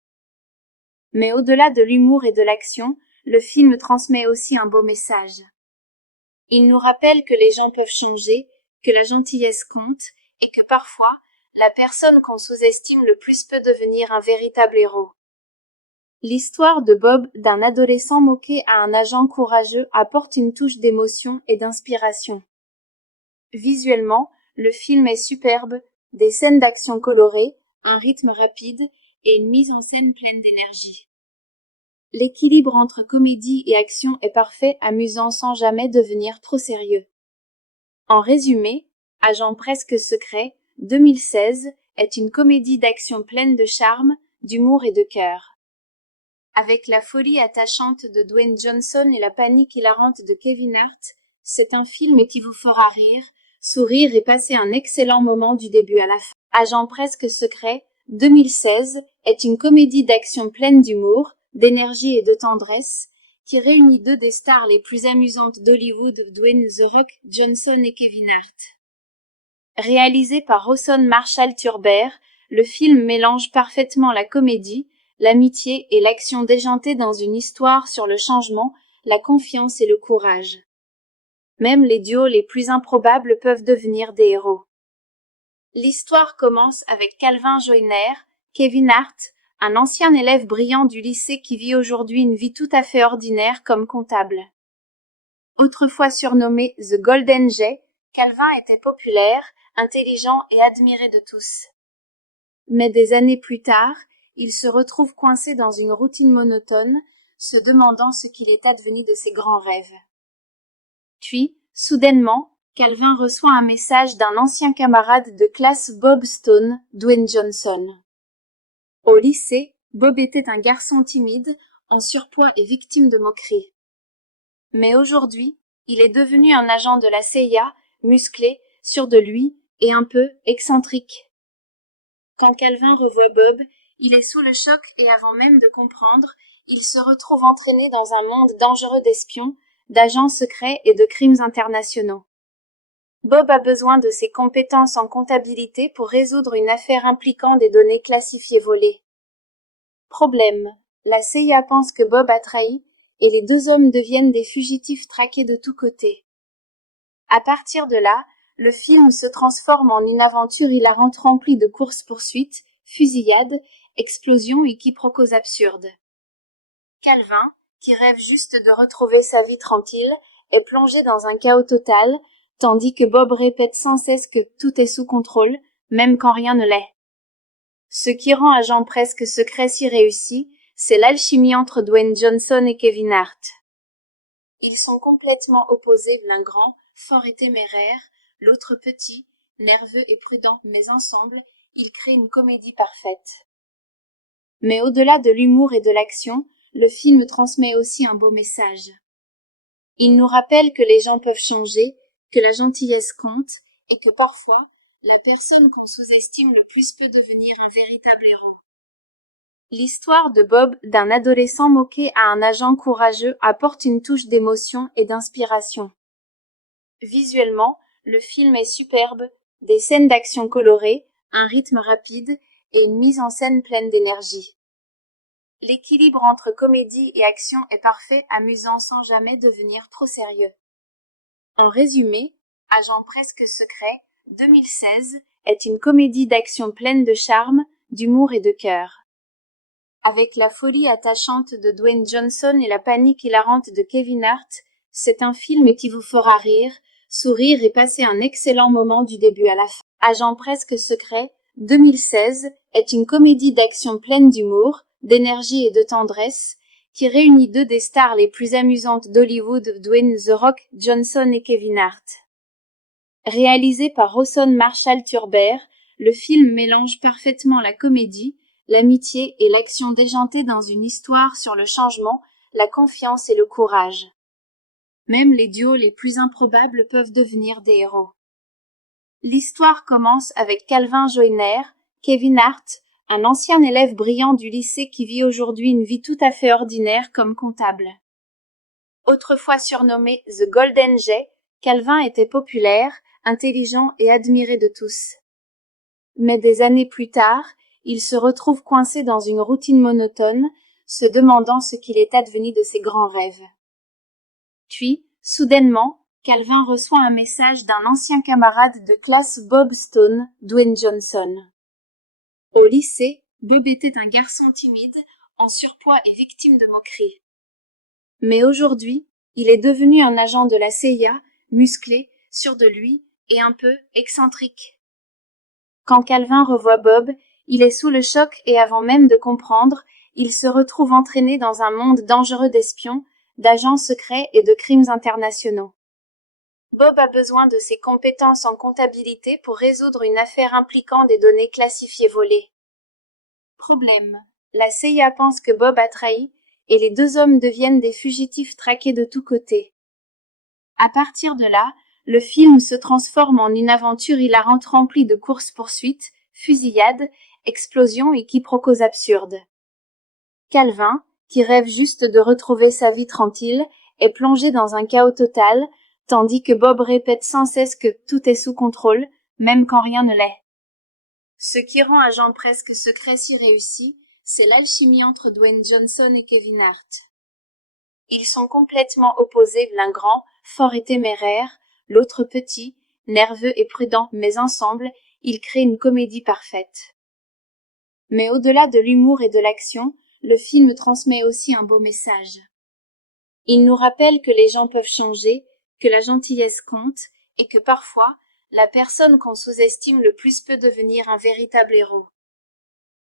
Mais au-delà de l'humour et de l'action, le film transmet aussi un beau message. Il nous rappelle que les gens peuvent changer, que la gentillesse compte, et que parfois, la personne qu'on sous-estime le plus peut devenir un véritable héros. L'histoire de Bob, d'un adolescent moqué à un agent courageux, apporte une touche d'émotion et d'inspiration. Visuellement, le film est superbe, des scènes d'action colorées, un rythme rapide et une mise en scène pleine d'énergie. L'équilibre entre comédie et action est parfait, amusant sans jamais devenir trop sérieux. En résumé, Agent presque secret, 2016, est une comédie d'action pleine de charme, d'humour et de cœur. Avec la folie attachante de Dwayne Johnson et la panique hilarante de Kevin Hart, c'est un film qui vous fera rire, sourire et passer un excellent moment du début à la fin. Agent presque secret, 2016, est une comédie d'action pleine d'humour, d'énergie et de tendresse, qui réunit deux des stars les plus amusantes d'Hollywood, Dwayne The Rock Johnson et Kevin Hart. Réalisé par Rawson Marshall Turber, le film mélange parfaitement la comédie, l'amitié et l'action déjantée dans une histoire sur le changement, la confiance et le courage. Même les duos les plus improbables peuvent devenir des héros. L'histoire commence avec Calvin Joyner, Kevin Hart, un ancien élève brillant du lycée qui vit aujourd'hui une vie tout à fait ordinaire comme comptable. Autrefois surnommé The Golden Jay, Calvin était populaire, intelligent et admiré de tous. Mais des années plus tard, il se retrouve coincé dans une routine monotone, se demandant ce qu'il est advenu de ses grands rêves. Puis, soudainement, Calvin reçoit un message d'un ancien camarade de classe Bob Stone, Dwayne Johnson. Au lycée, Bob était un garçon timide, en surpoids et victime de moqueries. Mais aujourd'hui, il est devenu un agent de la CIA, musclé, sûr de lui et un peu excentrique. Quand Calvin revoit Bob, il est sous le choc et avant même de comprendre, il se retrouve entraîné dans un monde dangereux d'espions, d'agents secrets et de crimes internationaux. Bob a besoin de ses compétences en comptabilité pour résoudre une affaire impliquant des données classifiées volées. Problème, la CIA pense que Bob a trahi et les deux hommes deviennent des fugitifs traqués de tous côtés. À partir de là, le film se transforme en une aventure hilarante remplie de courses-poursuites, fusillades, explosions et quiproquos absurdes. Calvin, qui rêve juste de retrouver sa vie tranquille, est plongé dans un chaos total, tandis que Bob répète sans cesse que tout est sous contrôle, même quand rien ne l'est. Ce qui rend Agent presque secret si réussi, c'est l'alchimie entre Dwayne Johnson et Kevin Hart. Ils sont complètement opposés, l'un grand, fort et téméraire, l'autre petit, nerveux et prudent, mais ensemble, ils créent une comédie parfaite. Mais au-delà de l'humour et de l'action, le film transmet aussi un beau message. Il nous rappelle que les gens peuvent changer, que la gentillesse compte, et que parfois, la personne qu'on sous-estime le plus peut devenir un véritable héros. L'histoire de Bob, d'un adolescent moqué à un agent courageux, apporte une touche d'émotion et d'inspiration. Visuellement, le film est superbe, des scènes d'action colorées, un rythme rapide et une mise en scène pleine d'énergie. L'équilibre entre comédie et action est parfait, amusant sans jamais devenir trop sérieux. En résumé, Agent presque secret, 2016, est une comédie d'action pleine de charme, d'humour et de cœur. Avec la folie attachante de Dwayne Johnson et la panique hilarante de Kevin Hart, c'est un film qui vous fera rire, sourire et passer un excellent moment du début à la fin. Agent presque secret, 2016, est une comédie d'action pleine d'humour, d'énergie et de tendresse, qui réunit deux des stars les plus amusantes d'Hollywood, Dwayne The Rock Johnson et Kevin Hart. Réalisé par Rawson Marshall Turber, le film mélange parfaitement la comédie, l'amitié et l'action déjantée dans une histoire sur le changement, la confiance et le courage. Même les duos les plus improbables peuvent devenir des héros. L'histoire commence avec Calvin Joyner, Kevin Hart, un ancien élève brillant du lycée qui vit aujourd'hui une vie tout à fait ordinaire comme comptable. Autrefois surnommé The Golden Jay, Calvin était populaire, intelligent et admiré de tous. Mais des années plus tard, il se retrouve coincé dans une routine monotone, se demandant ce qu'il est advenu de ses grands rêves. Puis, soudainement, Calvin reçoit un message d'un ancien camarade de classe Bob Stone, Dwayne Johnson. Au lycée, Bob était un garçon timide, en surpoids et victime de moqueries. Mais aujourd'hui, il est devenu un agent de la CIA, musclé, sûr de lui, et un peu excentrique. Quand Calvin revoit Bob, il est sous le choc et avant même de comprendre, il se retrouve entraîné dans un monde dangereux d'espions, d'agents secrets et de crimes internationaux. Bob a besoin de ses compétences en comptabilité pour résoudre une affaire impliquant des données classifiées volées. Problème. La CIA pense que Bob a trahi, et les deux hommes deviennent des fugitifs traqués de tous côtés. À partir de là, le film se transforme en une aventure hilarante remplie de courses-poursuites, fusillades, explosions et quiproquos absurdes. Calvin, qui rêve juste de retrouver sa vie tranquille, est plongé dans un chaos total, tandis que Bob répète sans cesse que tout est sous contrôle, même quand rien ne l'est. Ce qui rend Agent presque secret si réussi, c'est l'alchimie entre Dwayne Johnson et Kevin Hart. Ils sont complètement opposés, l'un grand, fort et téméraire, l'autre petit, nerveux et prudent, mais ensemble, ils créent une comédie parfaite. Mais au-delà de l'humour et de l'action, le film transmet aussi un beau message. Il nous rappelle que les gens peuvent changer, que la gentillesse compte, et que parfois, la personne qu'on sous-estime le plus peut devenir un véritable héros.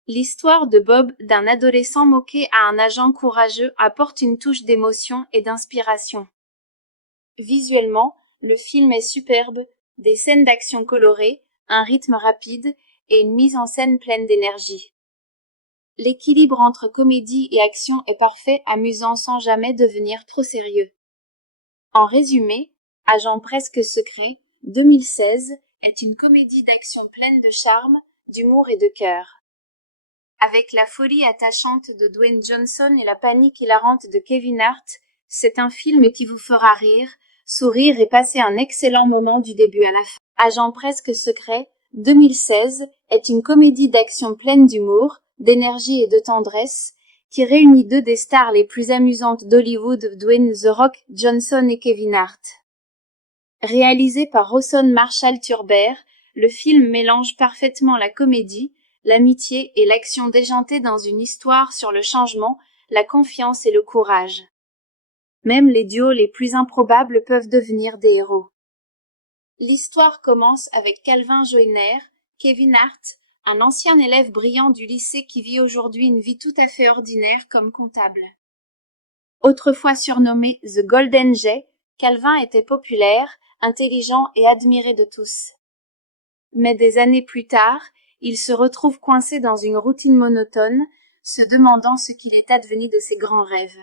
L'histoire de Bob, d'un adolescent moqué à un agent courageux, apporte une touche d'émotion et d'inspiration. Visuellement, le film est superbe, des scènes d'action colorées, un rythme rapide et une mise en scène pleine d'énergie. L'équilibre entre comédie et action est parfait, amusant sans jamais devenir trop sérieux. En résumé, Agent presque secret, 2016, est une comédie d'action pleine de charme, d'humour et de cœur. Avec la folie attachante de Dwayne Johnson et la panique hilarante de Kevin Hart, c'est un film qui vous fera rire, sourire et passer un excellent moment du début à la fin. Agent presque secret, 2016, est une comédie d'action pleine d'humour, d'énergie et de tendresse, qui réunit deux des stars les plus amusantes d'Hollywood, Dwayne The Rock Johnson et Kevin Hart. Réalisé par Rawson Marshall Turber, le film mélange parfaitement la comédie, l'amitié et l'action déjantée dans une histoire sur le changement, la confiance et le courage. Même les duos les plus improbables peuvent devenir des héros. L'histoire commence avec Calvin Joyner, Kevin Hart, un ancien élève brillant du lycée qui vit aujourd'hui une vie tout à fait ordinaire comme comptable. Autrefois surnommé The Golden Jay, Calvin était populaire, intelligent et admiré de tous. Mais des années plus tard, il se retrouve coincé dans une routine monotone, se demandant ce qu'il est advenu de ses grands rêves.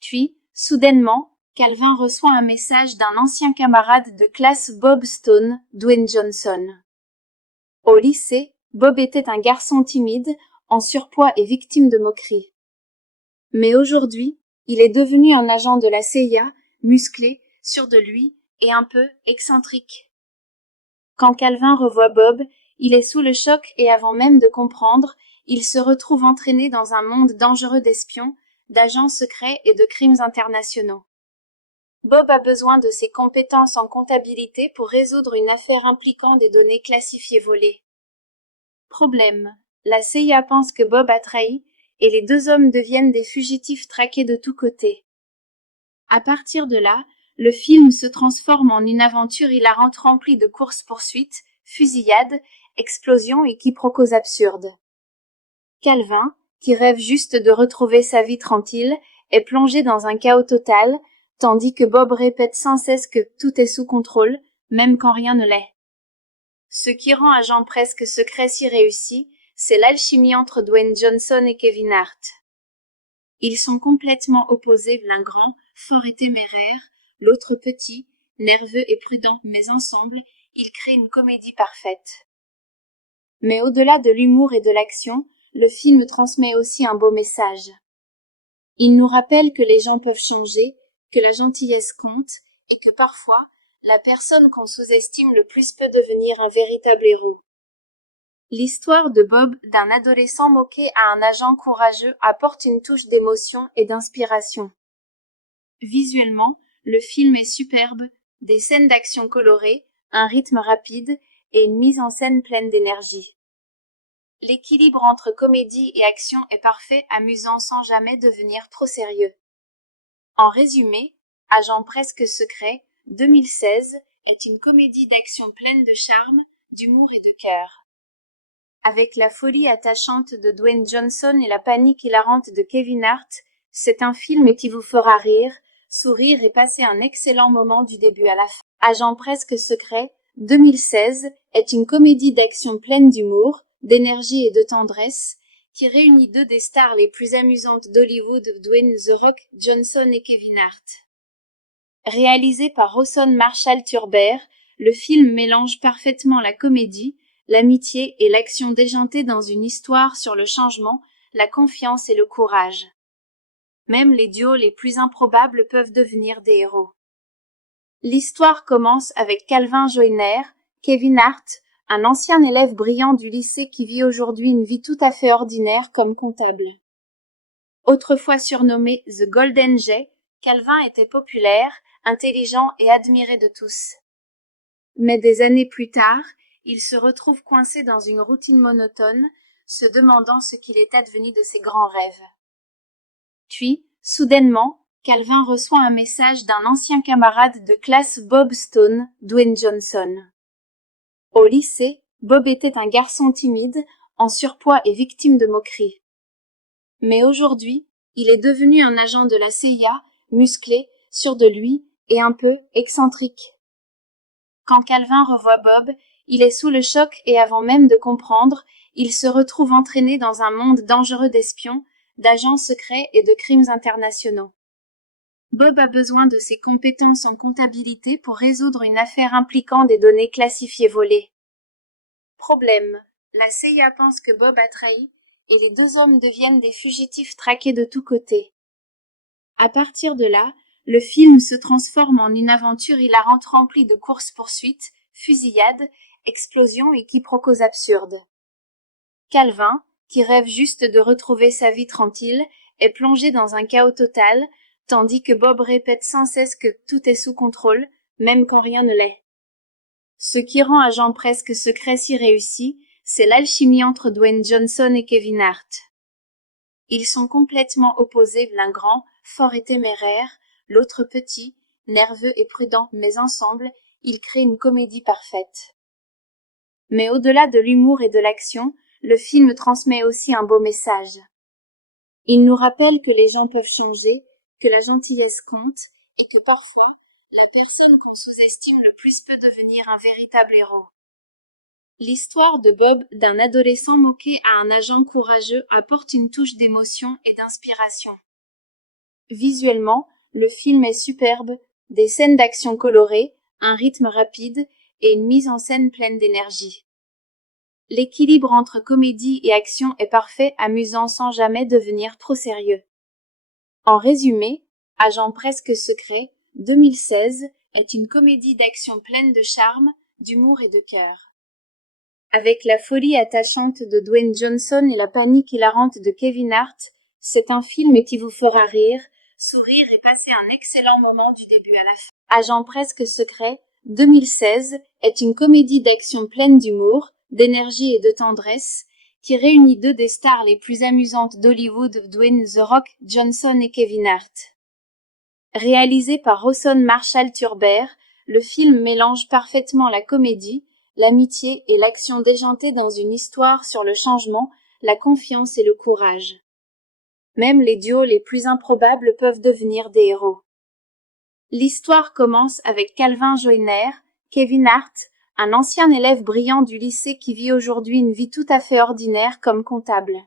Puis, soudainement, Calvin reçoit un message d'un ancien camarade de classe Bob Stone, Dwayne Johnson. Au lycée, Bob était un garçon timide, en surpoids et victime de moqueries. Mais aujourd'hui, il est devenu un agent de la CIA, musclé, sûr de lui et un peu excentrique. Quand Calvin revoit Bob, il est sous le choc et avant même de comprendre, il se retrouve entraîné dans un monde dangereux d'espions, d'agents secrets et de crimes internationaux. Bob a besoin de ses compétences en comptabilité pour résoudre une affaire impliquant des données classifiées volées. Problème. La CIA pense que Bob a trahi, et les deux hommes deviennent des fugitifs traqués de tous côtés. À partir de là, le film se transforme en une aventure hilarante remplie de courses-poursuites, fusillades, explosions et quiproquos absurdes. Calvin, qui rêve juste de retrouver sa vie tranquille, est plongé dans un chaos total, tandis que Bob répète sans cesse que tout est sous contrôle, même quand rien ne l'est. Ce qui rend Agent presque secret si réussi, c'est l'alchimie entre Dwayne Johnson et Kevin Hart. Ils sont complètement opposés, l'un grand, fort et téméraire, l'autre petit, nerveux et prudent, mais ensemble, ils créent une comédie parfaite. Mais au-delà de l'humour et de l'action, le film transmet aussi un beau message. Il nous rappelle que les gens peuvent changer, que la gentillesse compte, et que parfois, la personne qu'on sous-estime le plus peut devenir un véritable héros. L'histoire de Bob, d'un adolescent moqué à un agent courageux, apporte une touche d'émotion et d'inspiration. Visuellement, le film est superbe, des scènes d'action colorées, un rythme rapide et une mise en scène pleine d'énergie. L'équilibre entre comédie et action est parfait, amusant sans jamais devenir trop sérieux. En résumé, Agent presque secret, 2016, est une comédie d'action pleine de charme, d'humour et de cœur. Avec la folie attachante de Dwayne Johnson et la panique hilarante de Kevin Hart, c'est un film qui vous fera rire, sourire et passer un excellent moment du début à la fin. Agent presque secret, 2016, est une comédie d'action pleine d'humour, d'énergie et de tendresse, qui réunit deux des stars les plus amusantes d'Hollywood, Dwayne The Rock Johnson et Kevin Hart. Réalisé par Rawson Marshall Turbert, le film mélange parfaitement la comédie, l'amitié et l'action déjantée dans une histoire sur le changement, la confiance et le courage. Même les duos les plus improbables peuvent devenir des héros. L'histoire commence avec Calvin Joyner, Kevin Hart, un ancien élève brillant du lycée qui vit aujourd'hui une vie tout à fait ordinaire comme comptable. Autrefois surnommé The Golden Jay, Calvin était populaire, intelligent et admiré de tous. Mais des années plus tard, il se retrouve coincé dans une routine monotone, se demandant ce qu'il est advenu de ses grands rêves. Puis, soudainement, Calvin reçoit un message d'un ancien camarade de classe Bob Stone, Dwayne Johnson. Au lycée, Bob était un garçon timide, en surpoids et victime de moqueries. Mais aujourd'hui, il est devenu un agent de la CIA, musclé, sûr de lui et un peu excentrique. Quand Calvin revoit Bob, il est sous le choc et avant même de comprendre, il se retrouve entraîné dans un monde dangereux d'espions, d'agents secrets et de crimes internationaux. Bob a besoin de ses compétences en comptabilité pour résoudre une affaire impliquant des données classifiées volées. Problème. La CIA pense que Bob a trahi, et les deux hommes deviennent des fugitifs traqués de tous côtés. À partir de là, le film se transforme en une aventure hilarante remplie de courses-poursuites, fusillades, explosions et quiproquos absurdes. Calvin, qui rêve juste de retrouver sa vie tranquille, est plongé dans un chaos total, tandis que Bob répète sans cesse que tout est sous contrôle, même quand rien ne l'est. Ce qui rend Agent presque secret si réussi, c'est l'alchimie entre Dwayne Johnson et Kevin Hart. Ils sont complètement opposés, l'un grand, fort et téméraire, l'autre petit, nerveux et prudent, mais ensemble, ils créent une comédie parfaite. Mais au-delà de l'humour et de l'action, le film transmet aussi un beau message. Il nous rappelle que les gens peuvent changer, que la gentillesse compte, et que parfois, la personne qu'on sous-estime le plus peut devenir un véritable héros. L'histoire de Bob, d'un adolescent moqué à un agent courageux, apporte une touche d'émotion et d'inspiration. Visuellement, le film est superbe, des scènes d'action colorées, un rythme rapide et une mise en scène pleine d'énergie. L'équilibre entre comédie et action est parfait, amusant sans jamais devenir trop sérieux. En résumé, Agent presque secret, 2016, est une comédie d'action pleine de charme, d'humour et de cœur. Avec la folie attachante de Dwayne Johnson et la panique hilarante de Kevin Hart, c'est un film qui vous fera rire, sourire et passer un excellent moment du début à la fin. Agent presque secret, 2016, est une comédie d'action pleine d'humour, d'énergie et de tendresse, qui réunit deux des stars les plus amusantes d'Hollywood, Dwayne The Rock Johnson et Kevin Hart. Réalisé par Rawson Marshall Turbert, le film mélange parfaitement la comédie, l'amitié et l'action déjantée dans une histoire sur le changement, la confiance et le courage. Même les duos les plus improbables peuvent devenir des héros. L'histoire commence avec Calvin Joyner, Kevin Hart, un ancien élève brillant du lycée qui vit aujourd'hui une vie tout à fait ordinaire comme comptable.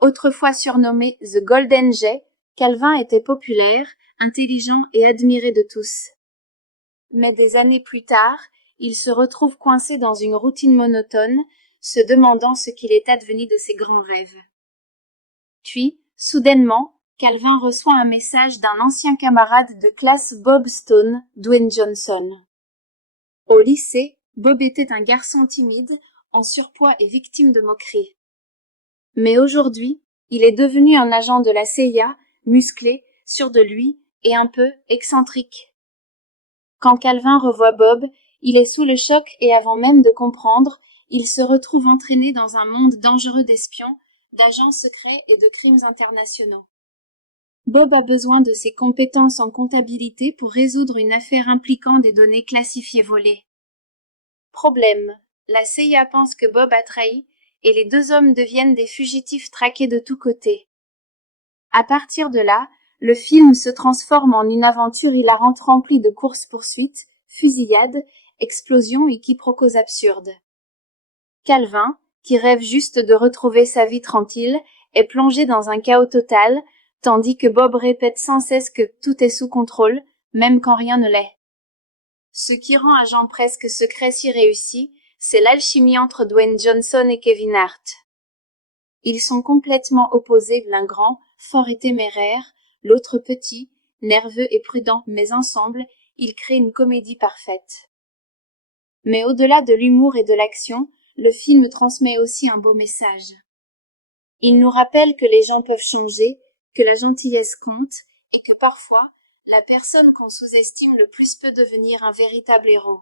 Autrefois surnommé The Golden Jay, Calvin était populaire, intelligent et admiré de tous. Mais des années plus tard, il se retrouve coincé dans une routine monotone, se demandant ce qu'il est advenu de ses grands rêves. Puis, soudainement, Calvin reçoit un message d'un ancien camarade de classe Bob Stone, Dwayne Johnson. Au lycée, Bob était un garçon timide, en surpoids et victime de moqueries. Mais aujourd'hui, il est devenu un agent de la CIA, musclé, sûr de lui et un peu excentrique. Quand Calvin revoit Bob, il est sous le choc et avant même de comprendre, il se retrouve entraîné dans un monde dangereux d'espions, d'agents secrets et de crimes internationaux. Bob a besoin de ses compétences en comptabilité pour résoudre une affaire impliquant des données classifiées volées. Problème. La CIA pense que Bob a trahi, et les deux hommes deviennent des fugitifs traqués de tous côtés. À partir de là, le film se transforme en une aventure hilarante remplie de courses-poursuites, fusillades, explosions et quiproquos absurdes. Calvin, qui rêve juste de retrouver sa vie tranquille, est plongé dans un chaos total, tandis que Bob répète sans cesse que tout est sous contrôle, même quand rien ne l'est. Ce qui rend Agent presque secret si réussi, c'est l'alchimie entre Dwayne Johnson et Kevin Hart. Ils sont complètement opposés, l'un grand, fort et téméraire, l'autre petit, nerveux et prudent, mais ensemble, ils créent une comédie parfaite. Mais au-delà de l'humour et de l'action, le film transmet aussi un beau message. Il nous rappelle que les gens peuvent changer, que la gentillesse compte, et que parfois, la personne qu'on sous-estime le plus peut devenir un véritable héros.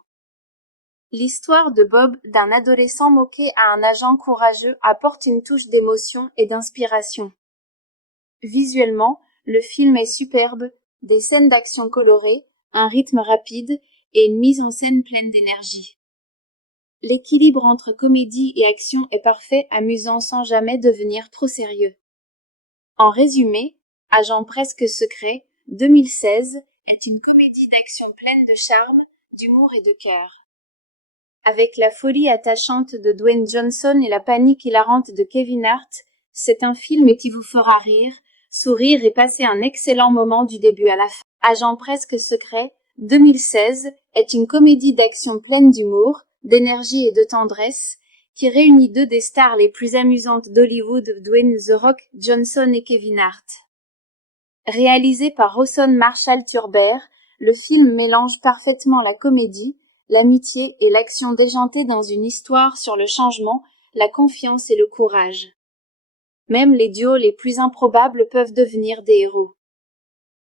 L'histoire de Bob, d'un adolescent moqué à un agent courageux, apporte une touche d'émotion et d'inspiration. Visuellement, le film est superbe, des scènes d'action colorées, un rythme rapide et une mise en scène pleine d'énergie. L'équilibre entre comédie et action est parfait, amusant sans jamais devenir trop sérieux. En résumé, Agent presque secret, 2016, est une comédie d'action pleine de charme, d'humour et de cœur. Avec la folie attachante de Dwayne Johnson et la panique hilarante de Kevin Hart, c'est un film qui vous fera rire, sourire et passer un excellent moment du début à la fin. Agent presque secret, 2016, est une comédie d'action pleine d'humour, d'énergie et de tendresse, qui réunit deux des stars les plus amusantes d'Hollywood, Dwayne The Rock Johnson et Kevin Hart. Réalisé par Rawson Marshall Turber, le film mélange parfaitement la comédie, l'amitié et l'action déjantée dans une histoire sur le changement, la confiance et le courage. Même les duos les plus improbables peuvent devenir des héros.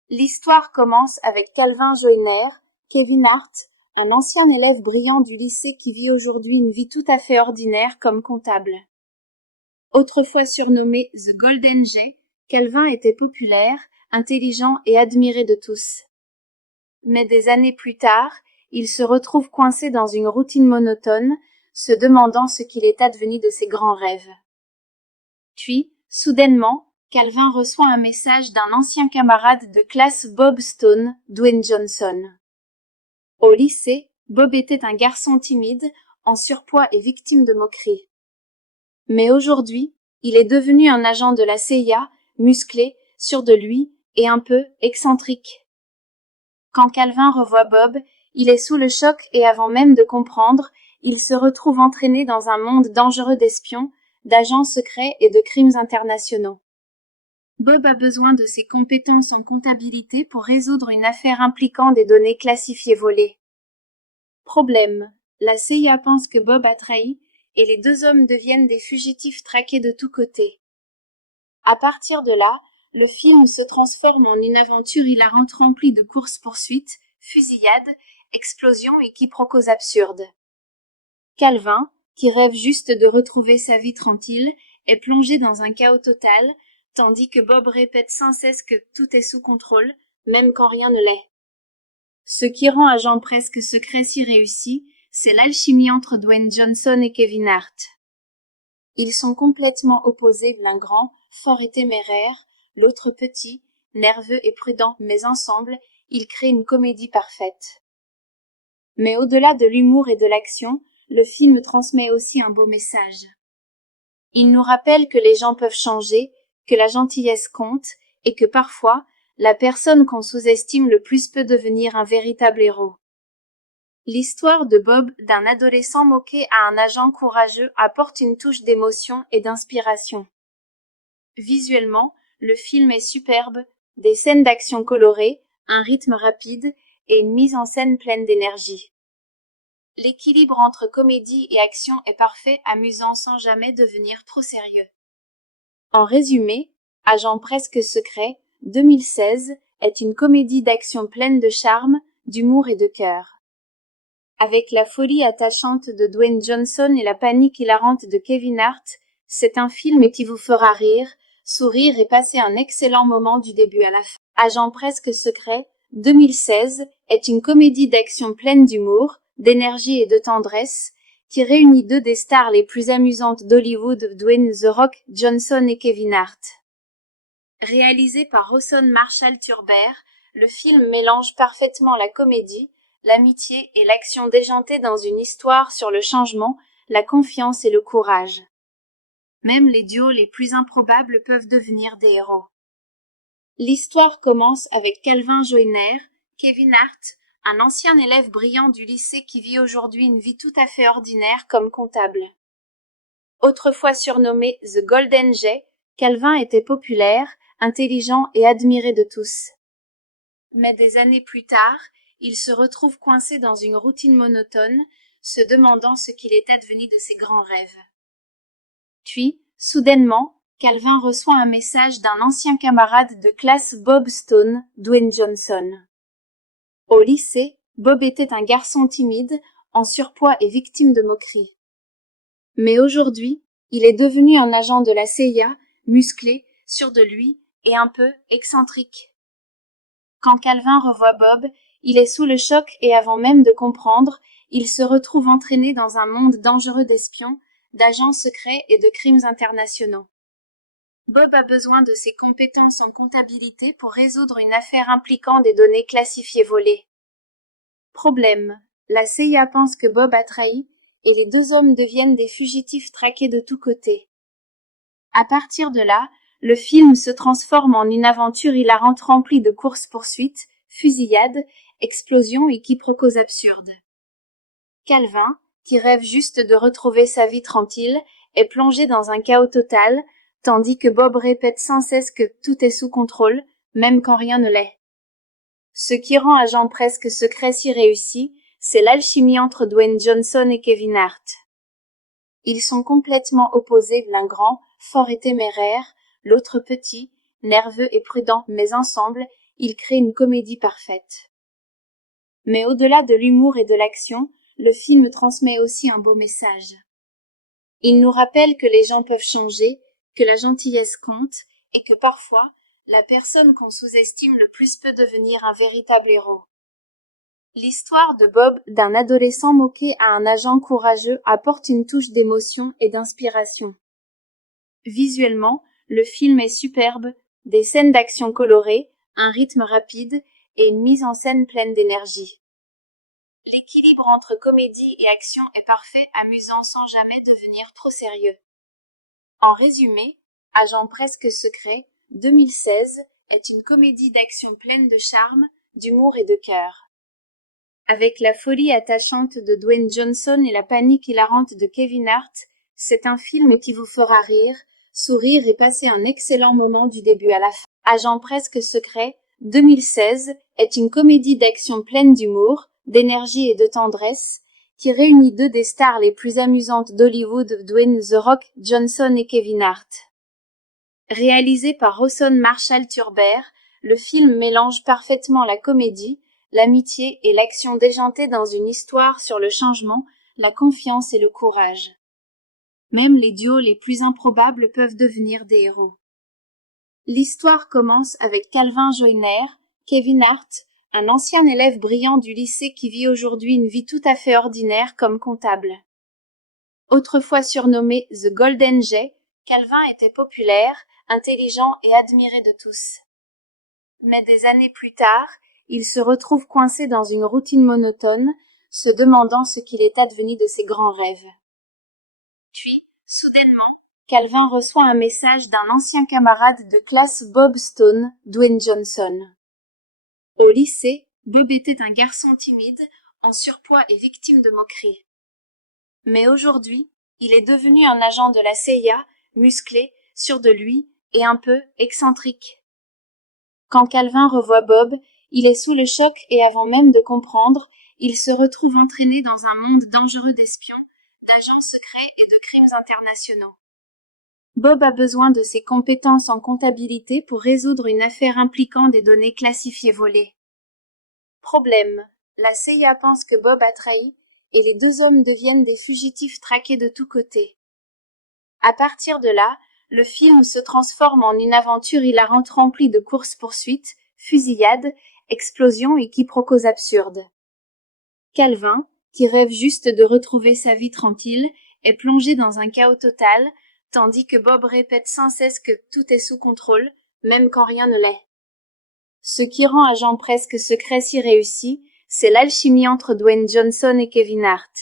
L'histoire commence avec Calvin Joyner, Kevin Hart, un ancien élève brillant du lycée qui vit aujourd'hui une vie tout à fait ordinaire comme comptable. Autrefois surnommé The Golden Jay, Calvin était populaire, intelligent et admiré de tous. Mais des années plus tard, il se retrouve coincé dans une routine monotone, se demandant ce qu'il est advenu de ses grands rêves. Puis, soudainement, Calvin reçoit un message d'un ancien camarade de classe, Bob Stone, Dwayne Johnson. Au lycée, Bob était un garçon timide, en surpoids et victime de moqueries. Mais aujourd'hui, il est devenu un agent de la CIA, musclé, sûr de lui et un peu excentrique. Quand Calvin revoit Bob, il est sous le choc et avant même de comprendre, il se retrouve entraîné dans un monde dangereux d'espions, d'agents secrets et de crimes internationaux. Bob a besoin de ses compétences en comptabilité pour résoudre une affaire impliquant des données classifiées volées. Problème. La CIA pense que Bob a trahi, et les deux hommes deviennent des fugitifs traqués de tous côtés. À partir de là, le film se transforme en une aventure hilarante remplie de courses-poursuites, fusillades, explosions et quiproquos absurdes. Calvin, qui rêve juste de retrouver sa vie tranquille, est plongé dans un chaos total, tandis que Bob répète sans cesse que tout est sous contrôle, même quand rien ne l'est. Ce qui rend Agent presque secret si réussi, c'est l'alchimie entre Dwayne Johnson et Kevin Hart. Ils sont complètement opposés, l'un grand, fort et téméraire, l'autre petit, nerveux et prudent, mais ensemble, ils créent une comédie parfaite. Mais au-delà de l'humour et de l'action, le film transmet aussi un beau message. Il nous rappelle que les gens peuvent changer, que la gentillesse compte, et que parfois, la personne qu'on sous-estime le plus peut devenir un véritable héros. L'histoire de Bob, d'un adolescent moqué à un agent courageux, apporte une touche d'émotion et d'inspiration. Visuellement, le film est superbe, des scènes d'action colorées, un rythme rapide et une mise en scène pleine d'énergie. L'équilibre entre comédie et action est parfait, amusant sans jamais devenir trop sérieux. En résumé, Agent presque secret, 2016, est une comédie d'action pleine de charme, d'humour et de cœur. Avec la folie attachante de Dwayne Johnson et la panique hilarante de Kevin Hart, c'est un film qui vous fera rire, sourire et passer un excellent moment du début à la fin. Agent presque secret, 2016, est une comédie d'action pleine d'humour, d'énergie et de tendresse, qui réunit deux des stars les plus amusantes d'Hollywood, Dwayne The Rock Johnson et Kevin Hart. Réalisé par Rawson Marshall Turber, le film mélange parfaitement la comédie, l'amitié et l'action déjantée dans une histoire sur le changement, la confiance et le courage. Même les duos les plus improbables peuvent devenir des héros. L'histoire commence avec Calvin Joyner, Kevin Hart, un ancien élève brillant du lycée qui vit aujourd'hui une vie tout à fait ordinaire comme comptable. Autrefois surnommé The Golden Jay, Calvin était populaire, intelligent et admiré de tous. Mais des années plus tard, il se retrouve coincé dans une routine monotone, se demandant ce qu'il est advenu de ses grands rêves. Puis, soudainement, Calvin reçoit un message d'un ancien camarade de classe Bob Stone, Dwayne Johnson. Au lycée, Bob était un garçon timide, en surpoids et victime de moqueries. Mais aujourd'hui, il est devenu un agent de la CIA, musclé, sûr de lui et un peu excentrique. Quand Calvin revoit Bob, il est sous le choc et avant même de comprendre, il se retrouve entraîné dans un monde dangereux d'espions, d'agents secrets et de crimes internationaux. Bob a besoin de ses compétences en comptabilité pour résoudre une affaire impliquant des données classifiées volées. Problème, la CIA pense que Bob a trahi et les deux hommes deviennent des fugitifs traqués de tous côtés. À partir de là, le film se transforme en une aventure hilarante remplie de courses-poursuites, fusillades, explosions et quiproquos absurdes. Calvin, qui rêve juste de retrouver sa vie tranquille, est plongé dans un chaos total, tandis que Bob répète sans cesse que tout est sous contrôle, même quand rien ne l'est. Ce qui rend Agent presque secret si réussi, c'est l'alchimie entre Dwayne Johnson et Kevin Hart. Ils sont complètement opposés, l'un grand, fort et téméraire, l'autre petit, nerveux et prudent, mais ensemble, ils créent une comédie parfaite. Mais au-delà de l'humour et de l'action, le film transmet aussi un beau message. Il nous rappelle que les gens peuvent changer, que la gentillesse compte, et que parfois, la personne qu'on sous-estime le plus peut devenir un véritable héros. L'histoire de Bob, d'un adolescent moqué à un agent courageux, apporte une touche d'émotion et d'inspiration. Visuellement, le film est superbe, des scènes d'action colorées, un rythme rapide et une mise en scène pleine d'énergie. L'équilibre entre comédie et action est parfait, amusant sans jamais devenir trop sérieux. En résumé, Agent presque secret, 2016, est une comédie d'action pleine de charme, d'humour et de cœur. Avec la folie attachante de Dwayne Johnson et la panique hilarante de Kevin Hart, c'est un film qui vous fera rire, sourire et passer un excellent moment du début à la fin. Agent presque secret, 2016, est une comédie d'action pleine d'humour, d'énergie et de tendresse, qui réunit deux des stars les plus amusantes d'Hollywood, Dwayne The Rock Johnson et Kevin Hart. Réalisé par Rawson Marshall Turber, le film mélange parfaitement la comédie, l'amitié et l'action déjantée dans une histoire sur le changement, la confiance et le courage. Même les duos les plus improbables peuvent devenir des héros. L'histoire commence avec Calvin Joyner, Kevin Hart, un ancien élève brillant du lycée qui vit aujourd'hui une vie tout à fait ordinaire comme comptable. Autrefois surnommé The Golden Jay, Calvin était populaire, intelligent et admiré de tous. Mais des années plus tard, il se retrouve coincé dans une routine monotone, se demandant ce qu'il est advenu de ses grands rêves. Puis, soudainement, Calvin reçoit un message d'un ancien camarade de classe Bob Stone, Dwayne Johnson. Au lycée, Bob était un garçon timide, en surpoids et victime de moqueries. Mais aujourd'hui, il est devenu un agent de la CIA, musclé, sûr de lui et un peu excentrique. Quand Calvin revoit Bob, il est sous le choc et avant même de comprendre, il se retrouve entraîné dans un monde dangereux d'espions, d'agents secrets et de crimes internationaux. Bob a besoin de ses compétences en comptabilité pour résoudre une affaire impliquant des données classifiées volées. Problème, la CIA pense que Bob a trahi et les deux hommes deviennent des fugitifs traqués de tous côtés. À partir de là, le film se transforme en une aventure hilarante remplie de courses-poursuites, fusillades, explosions et quiproquos absurdes. Calvin, qui rêve juste de retrouver sa vie tranquille, est plongé dans un chaos total, tandis que Bob répète sans cesse que tout est sous contrôle, même quand rien ne l'est. Ce qui rend Agent presque secret si réussi, c'est l'alchimie entre Dwayne Johnson et Kevin Hart.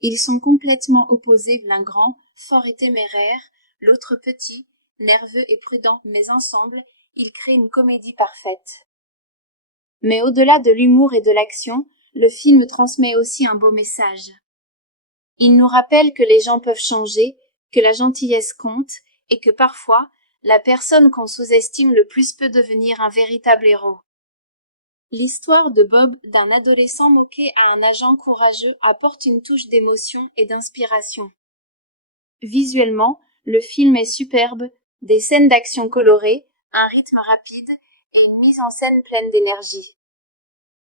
Ils sont complètement opposés, l'un grand, fort et téméraire, l'autre petit, nerveux et prudent, mais ensemble, ils créent une comédie parfaite. Mais au-delà de l'humour et de l'action, le film transmet aussi un beau message. Il nous rappelle que les gens peuvent changer, que la gentillesse compte, et que parfois, la personne qu'on sous-estime le plus peut devenir un véritable héros. L'histoire de Bob, d'un adolescent moqué à un agent courageux, apporte une touche d'émotion et d'inspiration. Visuellement, le film est superbe, des scènes d'action colorées, un rythme rapide et une mise en scène pleine d'énergie.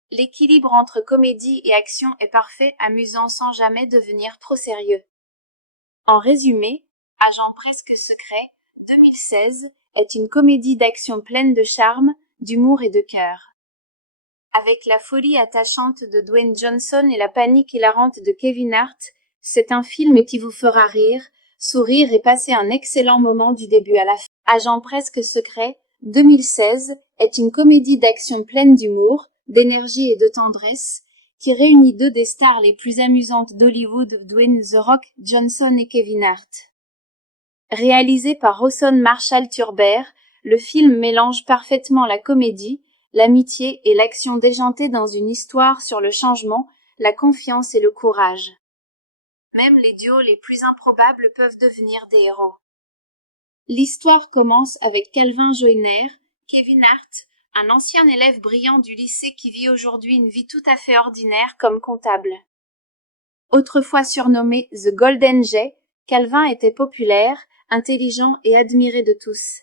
L'équilibre entre comédie et action est parfait, amusant sans jamais devenir trop sérieux. En résumé, Agent presque secret, 2016, est une comédie d'action pleine de charme, d'humour et de cœur. Avec la folie attachante de Dwayne Johnson et la panique hilarante de Kevin Hart, c'est un film qui vous fera rire, sourire et passer un excellent moment du début à la fin. Agent presque secret, 2016, est une comédie d'action pleine d'humour, d'énergie et de tendresse, qui réunit deux des stars les plus amusantes d'Hollywood, Dwayne The Rock Johnson et Kevin Hart. Réalisé par Rawson Marshall Turber, le film mélange parfaitement la comédie, l'amitié et l'action déjantée dans une histoire sur le changement, la confiance et le courage. Même les duos les plus improbables peuvent devenir des héros. L'histoire commence avec Calvin Joyner, Kevin Hart, un ancien élève brillant du lycée qui vit aujourd'hui une vie tout à fait ordinaire comme comptable. Autrefois surnommé The Golden Jay, Calvin était populaire, intelligent et admiré de tous.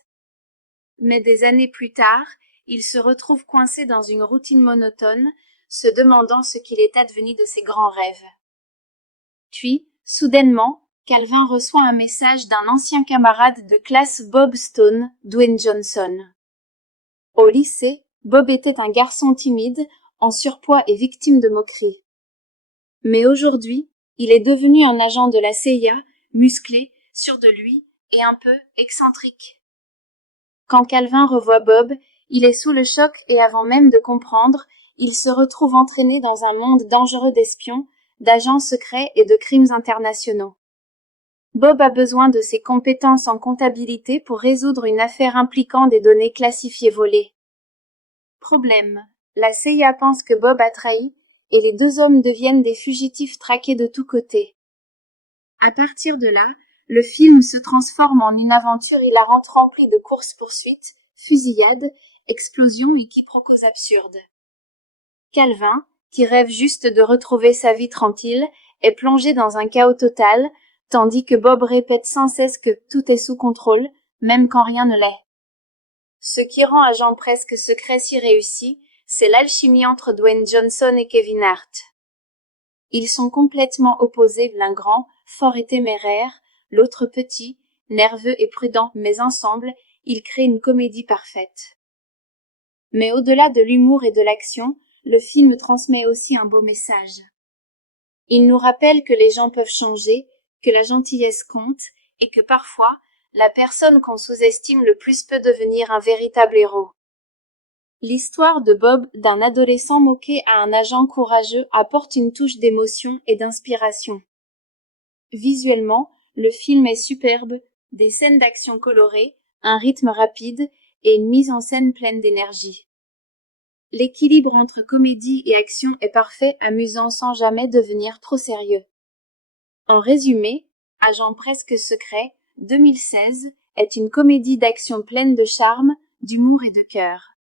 Mais des années plus tard, il se retrouve coincé dans une routine monotone, se demandant ce qu'il est advenu de ses grands rêves. Puis, soudainement, Calvin reçoit un message d'un ancien camarade de classe Bob Stone, Dwayne Johnson. Au lycée, Bob était un garçon timide, en surpoids et victime de moqueries. Mais aujourd'hui, il est devenu un agent de la CIA, musclé, sûr de lui et un peu excentrique. Quand Calvin revoit Bob, il est sous le choc et avant même de comprendre, il se retrouve entraîné dans un monde dangereux d'espions, d'agents secrets et de crimes internationaux. Bob a besoin de ses compétences en comptabilité pour résoudre une affaire impliquant des données classifiées volées. Problème. La CIA pense que Bob a trahi et les deux hommes deviennent des fugitifs traqués de tous côtés. À partir de là, le film se transforme en une aventure hilarante remplie de courses-poursuites, fusillades, explosions et quiproquos absurdes. Calvin, qui rêve juste de retrouver sa vie tranquille, est plongé dans un chaos total, tandis que Bob répète sans cesse que tout est sous contrôle, même quand rien ne l'est. Ce qui rend Agent presque secret si réussi, c'est l'alchimie entre Dwayne Johnson et Kevin Hart. Ils sont complètement opposés, l'un grand, fort et téméraire, l'autre petit, nerveux et prudent, mais ensemble, ils créent une comédie parfaite. Mais au-delà de l'humour et de l'action, le film transmet aussi un beau message. Il nous rappelle que les gens peuvent changer, que la gentillesse compte, et que parfois, la personne qu'on sous-estime le plus peut devenir un véritable héros. L'histoire de Bob, d'un adolescent moqué à un agent courageux, apporte une touche d'émotion et d'inspiration. Visuellement, le film est superbe, des scènes d'action colorées, un rythme rapide et une mise en scène pleine d'énergie. L'équilibre entre comédie et action est parfait, amusant sans jamais devenir trop sérieux. En résumé, Agent presque secret, 2016, est une comédie d'action pleine de charme, d'humour et de cœur.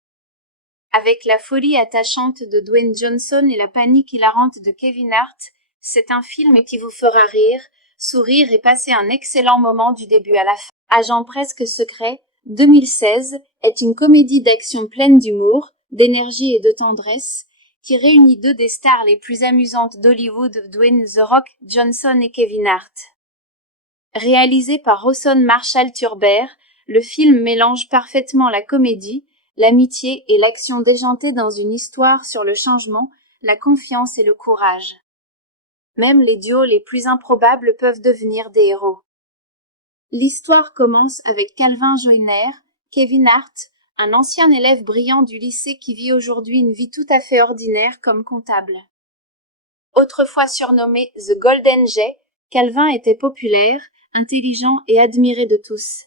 Avec la folie attachante de Dwayne Johnson et la panique hilarante de Kevin Hart, c'est un film qui vous fera rire, sourire et passer un excellent moment du début à la fin. Agent presque secret, 2016, est une comédie d'action pleine d'humour, d'énergie et de tendresse, qui réunit deux des stars les plus amusantes d'Hollywood, Dwayne The Rock Johnson et Kevin Hart. Réalisé par Rawson Marshall Turber, le film mélange parfaitement la comédie, l'amitié et l'action déjantée dans une histoire sur le changement, la confiance et le courage. Même les duos les plus improbables peuvent devenir des héros. L'histoire commence avec Calvin Joyner, Kevin Hart, un ancien élève brillant du lycée qui vit aujourd'hui une vie tout à fait ordinaire comme comptable. Autrefois surnommé The Golden Jay, Calvin était populaire, intelligent et admiré de tous.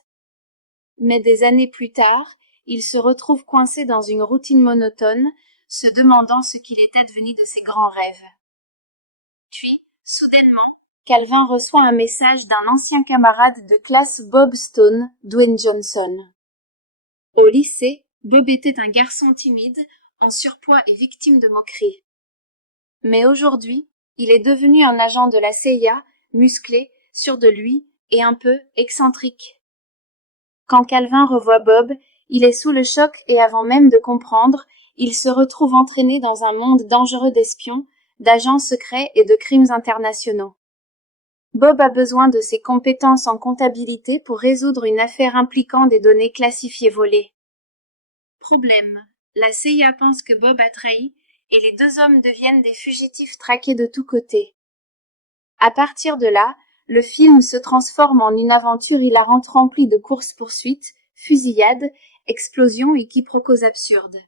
Mais des années plus tard, il se retrouve coincé dans une routine monotone, se demandant ce qu'il est advenu de ses grands rêves. Puis, soudainement, Calvin reçoit un message d'un ancien camarade de classe Bob Stone, Dwayne Johnson. Au lycée, Bob était un garçon timide, en surpoids et victime de moqueries. Mais aujourd'hui, il est devenu un agent de la CIA, musclé, sûr de lui et un peu excentrique. Quand Calvin revoit Bob, il est sous le choc et avant même de comprendre, il se retrouve entraîné dans un monde dangereux d'espions, d'agents secrets et de crimes internationaux. Bob a besoin de ses compétences en comptabilité pour résoudre une affaire impliquant des données classifiées volées. Problème. La CIA pense que Bob a trahi et les deux hommes deviennent des fugitifs traqués de tous côtés. À partir de là, le film se transforme en une aventure hilarante remplie de courses-poursuites, fusillades, explosions et quiproquos absurdes.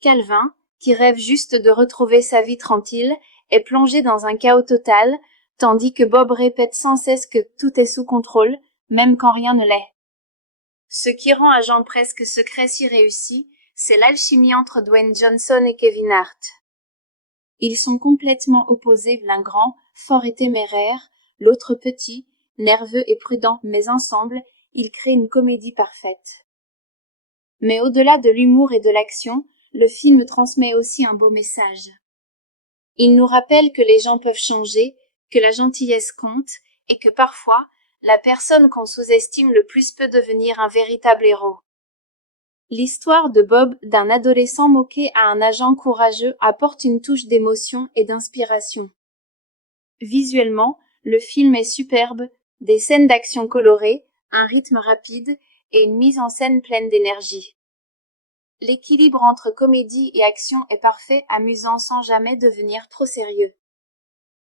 Calvin, qui rêve juste de retrouver sa vie tranquille, est plongé dans un chaos total, tandis que Bob répète sans cesse que tout est sous contrôle, même quand rien ne l'est. Ce qui rend Agent presque secret si réussi, c'est l'alchimie entre Dwayne Johnson et Kevin Hart. Ils sont complètement opposés, l'un grand, fort et téméraire, l'autre petit, nerveux et prudent, mais ensemble, ils créent une comédie parfaite. Mais au-delà de l'humour et de l'action, le film transmet aussi un beau message. Il nous rappelle que les gens peuvent changer, que la gentillesse compte, et que parfois, la personne qu'on sous-estime le plus peut devenir un véritable héros. L'histoire de Bob, d'un adolescent moqué à un agent courageux, apporte une touche d'émotion et d'inspiration. Visuellement, le film est superbe, des scènes d'action colorées, un rythme rapide et une mise en scène pleine d'énergie. L'équilibre entre comédie et action est parfait, amusant sans jamais devenir trop sérieux.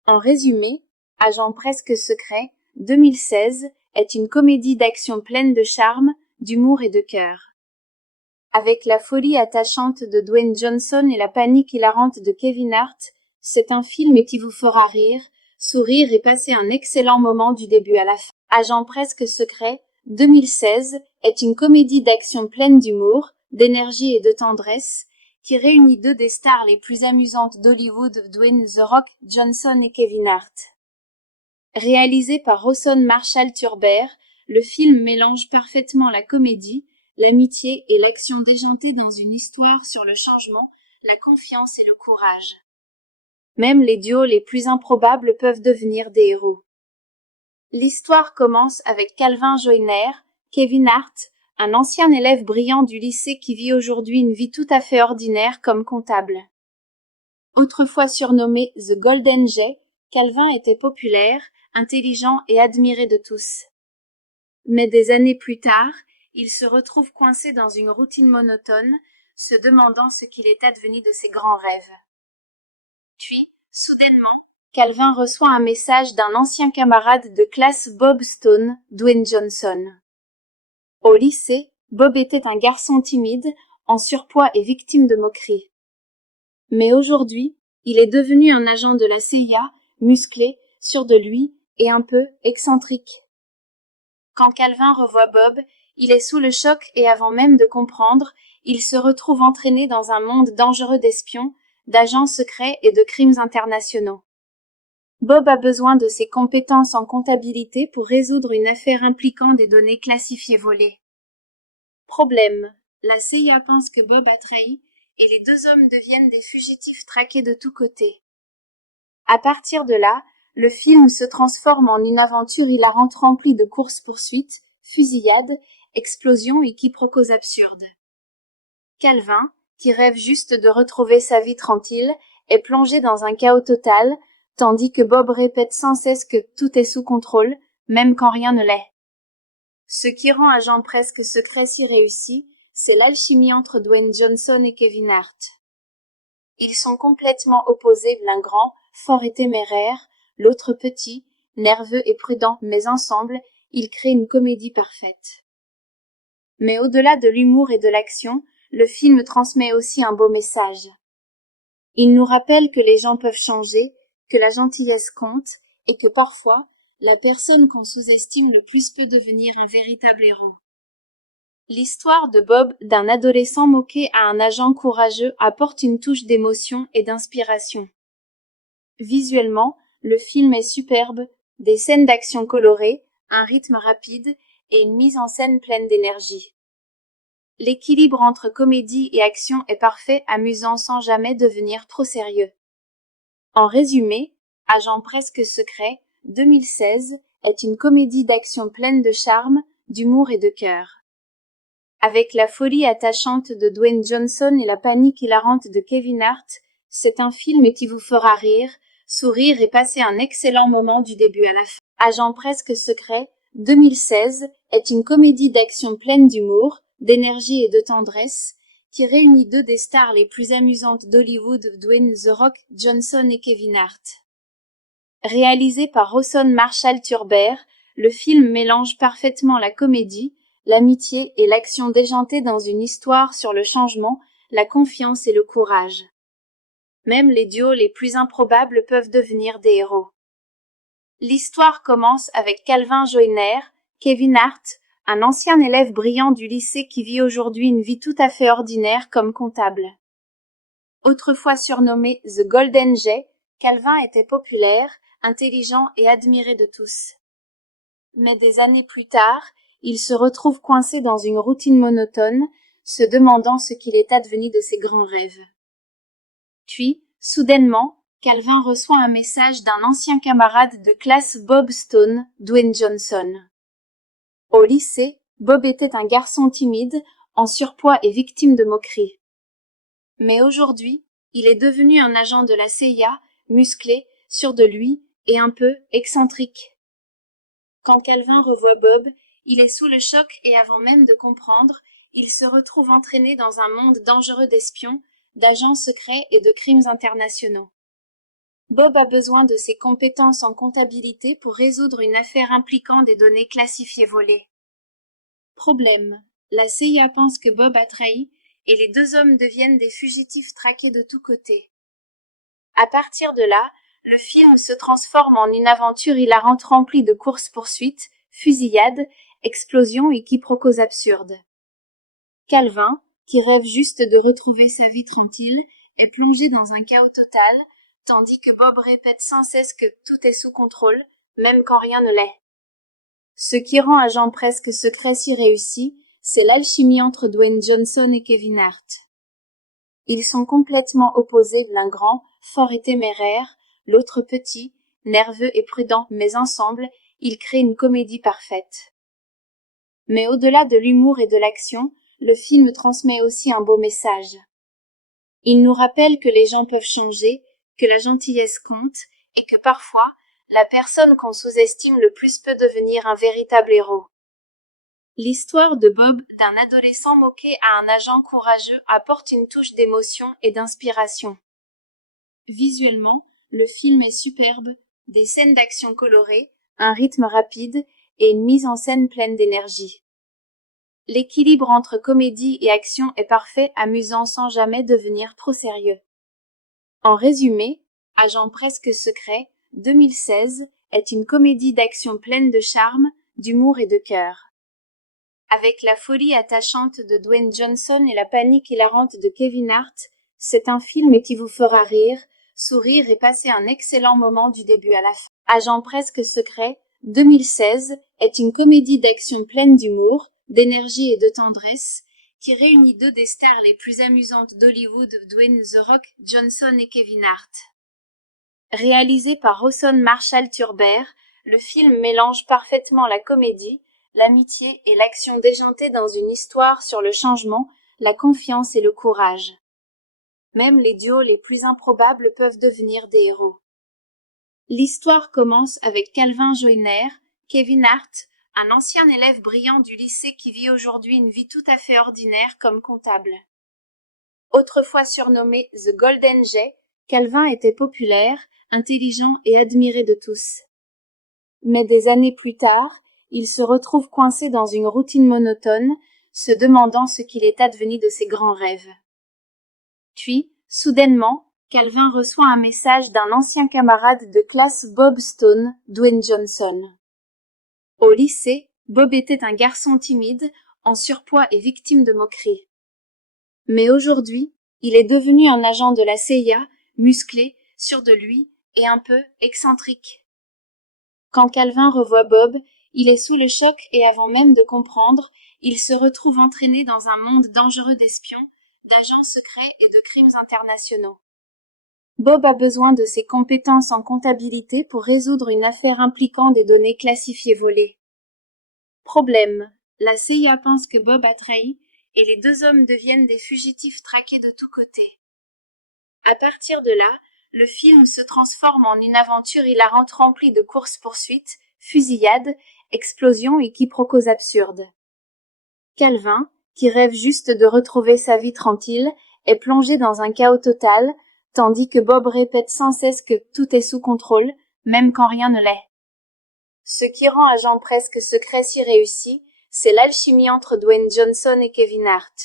En résumé, Agent presque secret, 2016, est une comédie d'action pleine de charme, d'humour et de cœur. Avec la folie attachante de Dwayne Johnson et la panique hilarante de Kevin Hart, c'est un film qui vous fera rire, sourire et passer un excellent moment du début à la fin. Agent presque secret, 2016, est une comédie d'action pleine d'humour, d'énergie et de tendresse, qui réunit deux des stars les plus amusantes d'Hollywood, Dwayne The Rock Johnson et Kevin Hart. Réalisé par Rawson Marshall Turber, le film mélange parfaitement la comédie, l'amitié et l'action déjantée dans une histoire sur le changement, la confiance et le courage. Même les duos les plus improbables peuvent devenir des héros. L'histoire commence avec Calvin Joyner, Kevin Hart, un ancien élève brillant du lycée qui vit aujourd'hui une vie tout à fait ordinaire comme comptable. Autrefois surnommé The Golden Jay, Calvin était populaire, intelligent et admiré de tous. Mais des années plus tard, il se retrouve coincé dans une routine monotone, se demandant ce qu'il est advenu de ses grands rêves. Puis, soudainement, Calvin reçoit un message d'un ancien camarade de classe Bob Stone, Dwayne Johnson. Au lycée, Bob était un garçon timide, en surpoids et victime de moqueries. Mais aujourd'hui, il est devenu un agent de la CIA, musclé, sûr de lui et un peu excentrique. Quand Calvin revoit Bob, il est sous le choc et avant même de comprendre, il se retrouve entraîné dans un monde dangereux d'espions, d'agents secrets et de crimes internationaux. Bob a besoin de ses compétences en comptabilité pour résoudre une affaire impliquant des données classifiées volées. Problème. La CIA pense que Bob a trahi et les deux hommes deviennent des fugitifs traqués de tous côtés. À partir de là, le film se transforme en une aventure hilarante remplie de courses-poursuites, fusillades, explosions et quiproquos absurdes. Calvin, qui rêve juste de retrouver sa vie tranquille, est plongé dans un chaos total, tandis que Bob répète sans cesse que tout est sous contrôle, même quand rien ne l'est. Ce qui rend Agent presque secret si réussi, c'est l'alchimie entre Dwayne Johnson et Kevin Hart. Ils sont complètement opposés, l'un grand, fort et téméraire, l'autre petit, nerveux et prudent, mais ensemble, ils créent une comédie parfaite. Mais au-delà de l'humour et de l'action, le film transmet aussi un beau message. Il nous rappelle que les gens peuvent changer, que la gentillesse compte, et que parfois, la personne qu'on sous-estime le plus peut devenir un véritable héros. L'histoire de Bob, d'un adolescent moqué à un agent courageux, apporte une touche d'émotion et d'inspiration. Visuellement, le film est superbe, des scènes d'action colorées, un rythme rapide et une mise en scène pleine d'énergie. L'équilibre entre comédie et action est parfait, amusant sans jamais devenir trop sérieux. En résumé, Agent presque secret, 2016, est une comédie d'action pleine de charme, d'humour et de cœur. Avec la folie attachante de Dwayne Johnson et la panique hilarante de Kevin Hart, c'est un film qui vous fera rire, sourire et passer un excellent moment du début à la fin. Agent presque secret, 2016, est une comédie d'action pleine d'humour, d'énergie et de tendresse, qui réunit deux des stars les plus amusantes d'Hollywood, Dwayne The Rock Johnson et Kevin Hart. Réalisé par Rawson Marshall Turber, le film mélange parfaitement la comédie, l'amitié et l'action déjantée dans une histoire sur le changement, la confiance et le courage. Même les duos les plus improbables peuvent devenir des héros. L'histoire commence avec Calvin Joyner, Kevin Hart, un ancien élève brillant du lycée qui vit aujourd'hui une vie tout à fait ordinaire comme comptable. Autrefois surnommé The Golden Jay, Calvin était populaire, intelligent et admiré de tous. Mais des années plus tard, il se retrouve coincé dans une routine monotone, se demandant ce qu'il est advenu de ses grands rêves. Puis, soudainement, Calvin reçoit un message d'un ancien camarade de classe, Bob Stone, Dwayne Johnson. Au lycée, Bob était un garçon timide, en surpoids et victime de moqueries. Mais aujourd'hui, il est devenu un agent de la CIA, musclé, sûr de lui et un peu excentrique. Quand Calvin revoit Bob, il est sous le choc et avant même de comprendre, il se retrouve entraîné dans un monde dangereux d'espions, d'agents secrets et de crimes internationaux. Bob a besoin de ses compétences en comptabilité pour résoudre une affaire impliquant des données classifiées volées. Problème. La CIA pense que Bob a trahi et les deux hommes deviennent des fugitifs traqués de tous côtés. À partir de là, le film se transforme en une aventure hilarante remplie de courses-poursuites, fusillades, explosions et quiproquos absurdes. Calvin, qui rêve juste de retrouver sa vie tranquille, est plongé dans un chaos total, tandis que Bob répète sans cesse que tout est sous contrôle, même quand rien ne l'est. Ce qui rend Agent presque secret si réussi, c'est l'alchimie entre Dwayne Johnson et Kevin Hart. Ils sont complètement opposés, l'un grand, fort et téméraire, l'autre petit, nerveux et prudent, mais ensemble, ils créent une comédie parfaite. Mais au-delà de l'humour et de l'action, le film transmet aussi un beau message. Il nous rappelle que les gens peuvent changer, que la gentillesse compte, et que parfois, la personne qu'on sous-estime le plus peut devenir un véritable héros. L'histoire de Bob, d'un adolescent moqué à un agent courageux, apporte une touche d'émotion et d'inspiration. Visuellement, le film est superbe, des scènes d'action colorées, un rythme rapide et une mise en scène pleine d'énergie. L'équilibre entre comédie et action est parfait, amusant sans jamais devenir trop sérieux. En résumé, Agent presque secret, 2016, est une comédie d'action pleine de charme, d'humour et de cœur. Avec la folie attachante de Dwayne Johnson et la panique hilarante de Kevin Hart, c'est un film qui vous fera rire, sourire et passer un excellent moment du début à la fin. Agent presque secret, 2016, est une comédie d'action pleine d'humour, d'énergie et de tendresse, qui réunit deux des stars les plus amusantes d'Hollywood, Dwayne The Rock Johnson et Kevin Hart. Réalisé par Rawson Marshall Turber, le film mélange parfaitement la comédie, l'amitié et l'action déjantée dans une histoire sur le changement, la confiance et le courage. Même les duos les plus improbables peuvent devenir des héros. L'histoire commence avec Calvin Joyner, Kevin Hart, un ancien élève brillant du lycée qui vit aujourd'hui une vie tout à fait ordinaire comme comptable. Autrefois surnommé The Golden Jay, Calvin était populaire, intelligent et admiré de tous. Mais des années plus tard, il se retrouve coincé dans une routine monotone, se demandant ce qu'il est advenu de ses grands rêves. Puis, soudainement, Calvin reçoit un message d'un ancien camarade de classe Bob Stone, Dwayne Johnson. Au lycée, Bob était un garçon timide, en surpoids et victime de moqueries. Mais aujourd'hui, il est devenu un agent de la CIA, musclé, sûr de lui et un peu excentrique. Quand Calvin revoit Bob, il est sous le choc et avant même de comprendre, il se retrouve entraîné dans un monde dangereux d'espions, d'agents secrets et de crimes internationaux. Bob a besoin de ses compétences en comptabilité pour résoudre une affaire impliquant des données classifiées volées. Problème, la CIA pense que Bob a trahi et les deux hommes deviennent des fugitifs traqués de tous côtés. À partir de là, le film se transforme en une aventure hilarante remplie de courses-poursuites, fusillades, explosions et quiproquos absurdes. Calvin, qui rêve juste de retrouver sa vie tranquille, est plongé dans un chaos total, tandis que Bob répète sans cesse que tout est sous contrôle, même quand rien ne l'est. Ce qui rend Agent presque secret si réussi, c'est l'alchimie entre Dwayne Johnson et Kevin Hart.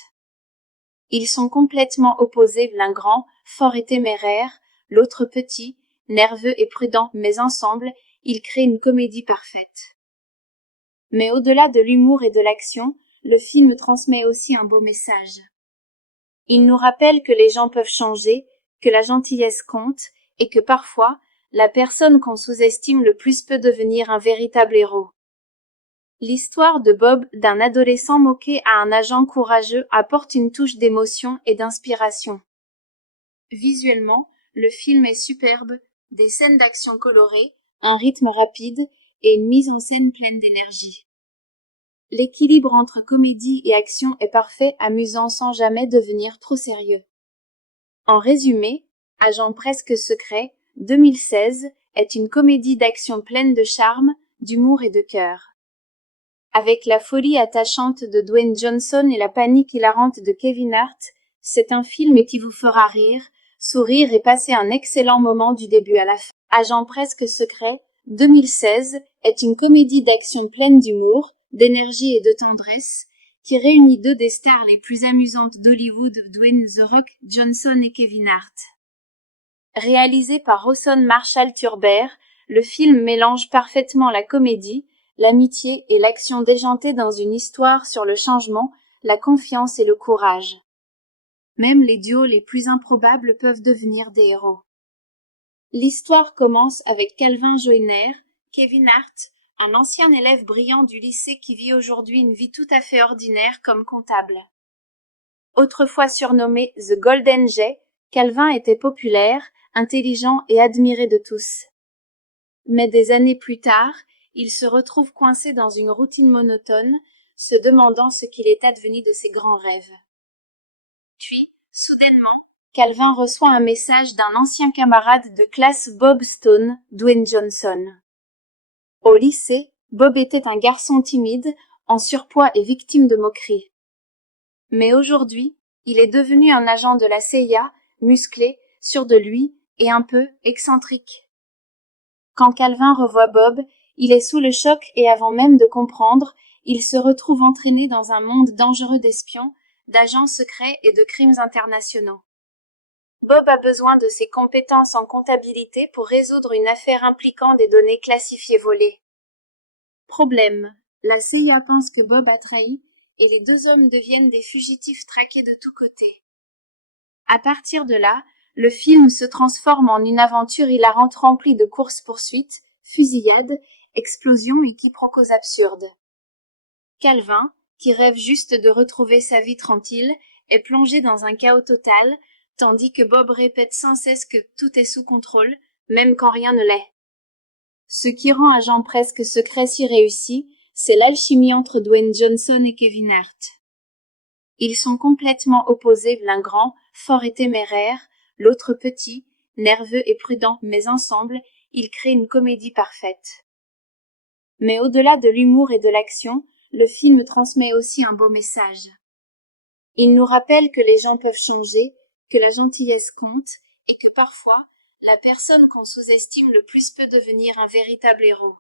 Ils sont complètement opposés, l'un grand, fort et téméraire, l'autre petit, nerveux et prudent, mais ensemble, ils créent une comédie parfaite. Mais au-delà de l'humour et de l'action, le film transmet aussi un beau message. Il nous rappelle que les gens peuvent changer, que la gentillesse compte, et que parfois, la personne qu'on sous-estime le plus peut devenir un véritable héros. L'histoire de Bob, d'un adolescent moqué à un agent courageux, apporte une touche d'émotion et d'inspiration. Visuellement, le film est superbe, des scènes d'action colorées, un rythme rapide et une mise en scène pleine d'énergie. L'équilibre entre comédie et action est parfait, amusant sans jamais devenir trop sérieux. En résumé, Agent presque secret, 2016, est une comédie d'action pleine de charme, d'humour et de cœur. Avec la folie attachante de Dwayne Johnson et la panique hilarante de Kevin Hart, c'est un film qui vous fera rire, sourire et passer un excellent moment du début à la fin. Agent presque secret, 2016, est une comédie d'action pleine d'humour, d'énergie et de tendresse, qui réunit deux des stars les plus amusantes d'Hollywood, Dwayne The Rock Johnson et Kevin Hart. Réalisé par Rawson Marshall Turber, le film mélange parfaitement la comédie, l'amitié et l'action déjantée dans une histoire sur le changement, la confiance et le courage. Même les duos les plus improbables peuvent devenir des héros. L'histoire commence avec Calvin Joyner, Kevin Hart, un ancien élève brillant du lycée qui vit aujourd'hui une vie tout à fait ordinaire comme comptable. Autrefois surnommé The Golden Jay, Calvin était populaire, intelligent et admiré de tous. Mais des années plus tard, il se retrouve coincé dans une routine monotone, se demandant ce qu'il est advenu de ses grands rêves. Puis, soudainement, Calvin reçoit un message d'un ancien camarade de classe Bob Stone, Dwayne Johnson. Au lycée, Bob était un garçon timide, en surpoids et victime de moqueries. Mais aujourd'hui, il est devenu un agent de la CIA, musclé, sûr de lui et un peu excentrique. Quand Calvin revoit Bob, il est sous le choc et avant même de comprendre, il se retrouve entraîné dans un monde dangereux d'espions, d'agents secrets et de crimes internationaux. Bob a besoin de ses compétences en comptabilité pour résoudre une affaire impliquant des données classifiées volées. Problème, la CIA pense que Bob a trahi et les deux hommes deviennent des fugitifs traqués de tous côtés. À partir de là, le film se transforme en une aventure hilarante remplie de courses-poursuites, fusillades, explosions et quiproquos absurdes. Calvin, qui rêve juste de retrouver sa vie tranquille, est plongé dans un chaos total, tandis que Bob répète sans cesse que tout est sous contrôle, même quand rien ne l'est. Ce qui rend Agent presque secret si réussi, c'est l'alchimie entre Dwayne Johnson et Kevin Hart. Ils sont complètement opposés, l'un grand, fort et téméraire, l'autre petit, nerveux et prudent, mais ensemble, ils créent une comédie parfaite. Mais au-delà de l'humour et de l'action, le film transmet aussi un beau message. Il nous rappelle que les gens peuvent changer, que la gentillesse compte, et que parfois, la personne qu'on sous-estime le plus peut devenir un véritable héros.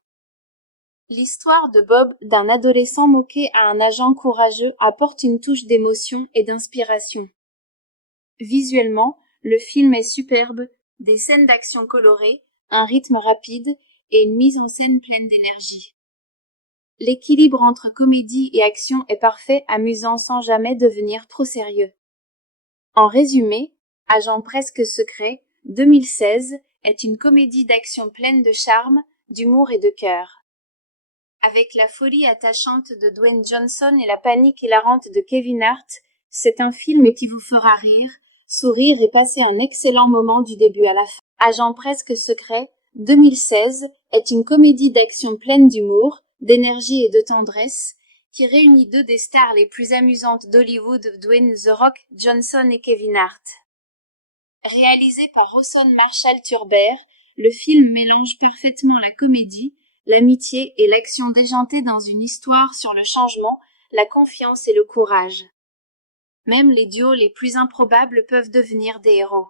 L'histoire de Bob, d'un adolescent moqué à un agent courageux, apporte une touche d'émotion et d'inspiration. Visuellement, le film est superbe, des scènes d'action colorées, un rythme rapide et une mise en scène pleine d'énergie. L'équilibre entre comédie et action est parfait, amusant sans jamais devenir trop sérieux. En résumé, Agent presque secret, 2016, est une comédie d'action pleine de charme, d'humour et de cœur. Avec la folie attachante de Dwayne Johnson et la panique hilarante de Kevin Hart, c'est un film qui vous fera rire, sourire et passer un excellent moment du début à la fin. Agent presque secret, 2016, est une comédie d'action pleine d'humour, d'énergie et de tendresse, qui réunit deux des stars les plus amusantes d'Hollywood, Dwayne The Rock Johnson et Kevin Hart. Réalisé par Rawson Marshall Turber, le film mélange parfaitement la comédie, l'amitié et l'action déjantée dans une histoire sur le changement, la confiance et le courage. Même les duos les plus improbables peuvent devenir des héros.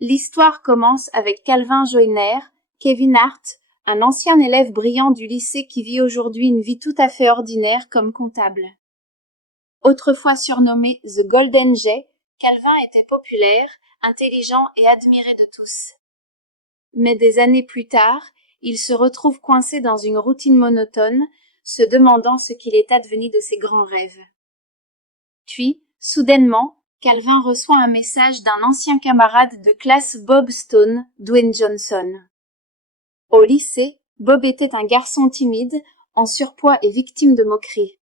L'histoire commence avec Calvin Joyner, Kevin Hart, un ancien élève brillant du lycée qui vit aujourd'hui une vie tout à fait ordinaire comme comptable. Autrefois surnommé The Golden Jay, Calvin était populaire, intelligent et admiré de tous. Mais des années plus tard, il se retrouve coincé dans une routine monotone, se demandant ce qu'il est advenu de ses grands rêves. Puis, soudainement, Calvin reçoit un message d'un ancien camarade de classe Bob Stone, Dwayne Johnson. Au lycée, Bob était un garçon timide, en surpoids et victime de moqueries.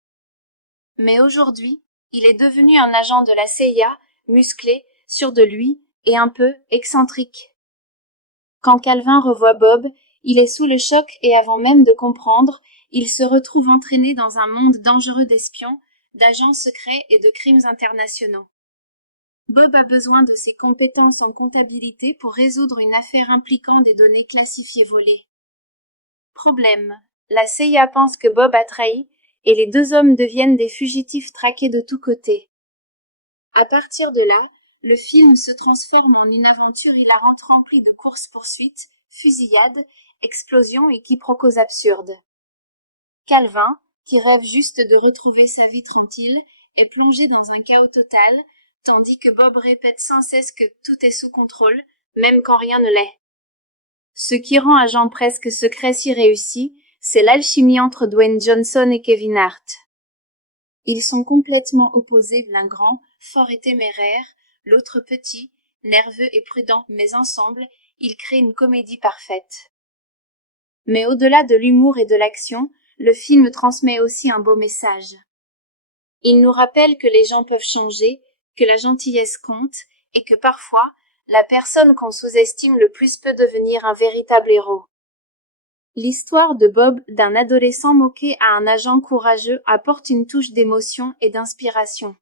Mais aujourd'hui, il est devenu un agent de la CIA, musclé, sûr de lui et un peu excentrique. Quand Calvin revoit Bob, il est sous le choc et avant même de comprendre, il se retrouve entraîné dans un monde dangereux d'espions, d'agents secrets et de crimes internationaux. Bob a besoin de ses compétences en comptabilité pour résoudre une affaire impliquant des données classifiées volées. Problème. La CIA pense que Bob a trahi et les deux hommes deviennent des fugitifs traqués de tous côtés. À partir de là, le film se transforme en une aventure hilarante remplie de courses-poursuites, fusillades, explosions et quiproquos absurdes. Calvin, qui rêve juste de retrouver sa vie tranquille, est plongé dans un chaos total, tandis que Bob répète sans cesse que tout est sous contrôle, même quand rien ne l'est. Ce qui rend Agent presque secret si réussi, c'est l'alchimie entre Dwayne Johnson et Kevin Hart. Ils sont complètement opposés, l'un grand, fort et téméraire, l'autre petit, nerveux et prudent, mais ensemble, ils créent une comédie parfaite. Mais au-delà de l'humour et de l'action, le film transmet aussi un beau message. Il nous rappelle que les gens peuvent changer, que la gentillesse compte, et que parfois, la personne qu'on sous-estime le plus peut devenir un véritable héros. L'histoire de Bob, d'un adolescent moqué à un agent courageux, apporte une touche d'émotion et d'inspiration.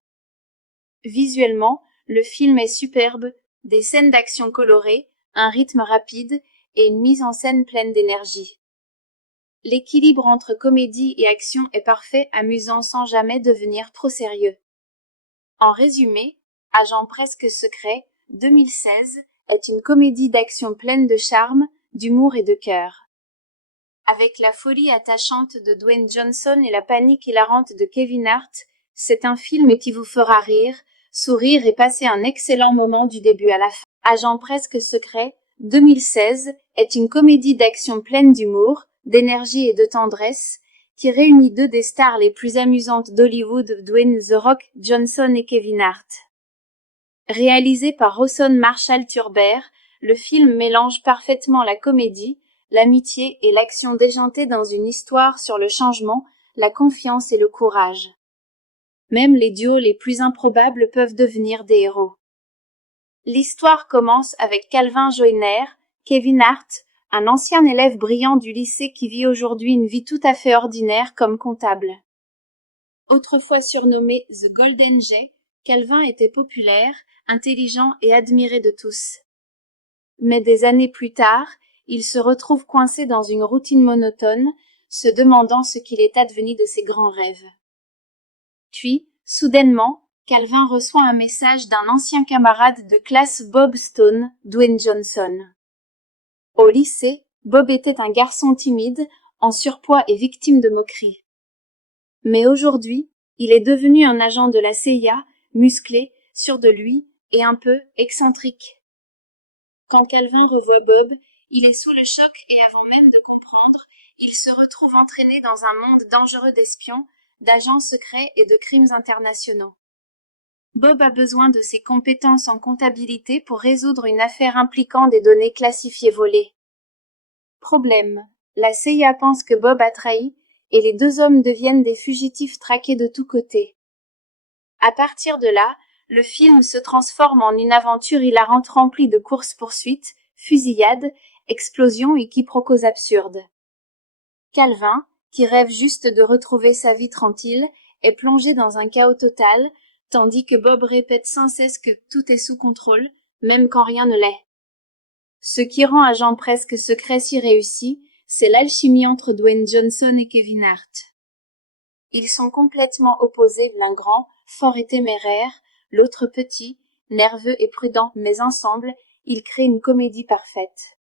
Visuellement, le film est superbe, des scènes d'action colorées, un rythme rapide et une mise en scène pleine d'énergie. L'équilibre entre comédie et action est parfait, amusant sans jamais devenir trop sérieux. En résumé, Agent presque secret, 2016, est une comédie d'action pleine de charme, d'humour et de cœur. Avec la folie attachante de Dwayne Johnson et la panique hilarante de Kevin Hart, c'est un film qui vous fera rire, sourire et passer un excellent moment du début à la fin. Agent presque secret, 2016, est une comédie d'action pleine d'humour, d'énergie et de tendresse, qui réunit deux des stars les plus amusantes d'Hollywood, Dwayne The Rock Johnson et Kevin Hart. Réalisé par Rawson Marshall Turber, le film mélange parfaitement la comédie, l'amitié et l'action déjantée dans une histoire sur le changement, la confiance et le courage. Même les duos les plus improbables peuvent devenir des héros. L'histoire commence avec Calvin Joyner, Kevin Hart, un ancien élève brillant du lycée qui vit aujourd'hui une vie tout à fait ordinaire comme comptable. Autrefois surnommé The Golden Jay, Calvin était populaire, intelligent et admiré de tous. Mais des années plus tard, il se retrouve coincé dans une routine monotone, se demandant ce qu'il est advenu de ses grands rêves. Puis, soudainement, Calvin reçoit un message d'un ancien camarade de classe Bob Stone, Dwayne Johnson. Au lycée, Bob était un garçon timide, en surpoids et victime de moqueries. Mais aujourd'hui, il est devenu un agent de la CIA, musclé, sûr de lui, et un peu excentrique. Quand Calvin revoit Bob, il est sous le choc et avant même de comprendre, il se retrouve entraîné dans un monde dangereux d'espions, d'agents secrets et de crimes internationaux. Bob a besoin de ses compétences en comptabilité pour résoudre une affaire impliquant des données classifiées volées. Problème. La CIA pense que Bob a trahi, et les deux hommes deviennent des fugitifs traqués de tous côtés. À partir de là, le film se transforme en une aventure hilarante remplie de courses-poursuites, fusillades, explosions et quiproquos absurdes. Calvin, qui rêve juste de retrouver sa vie tranquille, est plongé dans un chaos total, tandis que Bob répète sans cesse que tout est sous contrôle, même quand rien ne l'est. Ce qui rend Agent presque secret si réussi, c'est l'alchimie entre Dwayne Johnson et Kevin Hart. Ils sont complètement opposés, l'un grand, fort et téméraire, l'autre petit, nerveux et prudent, mais ensemble, ils créent une comédie parfaite.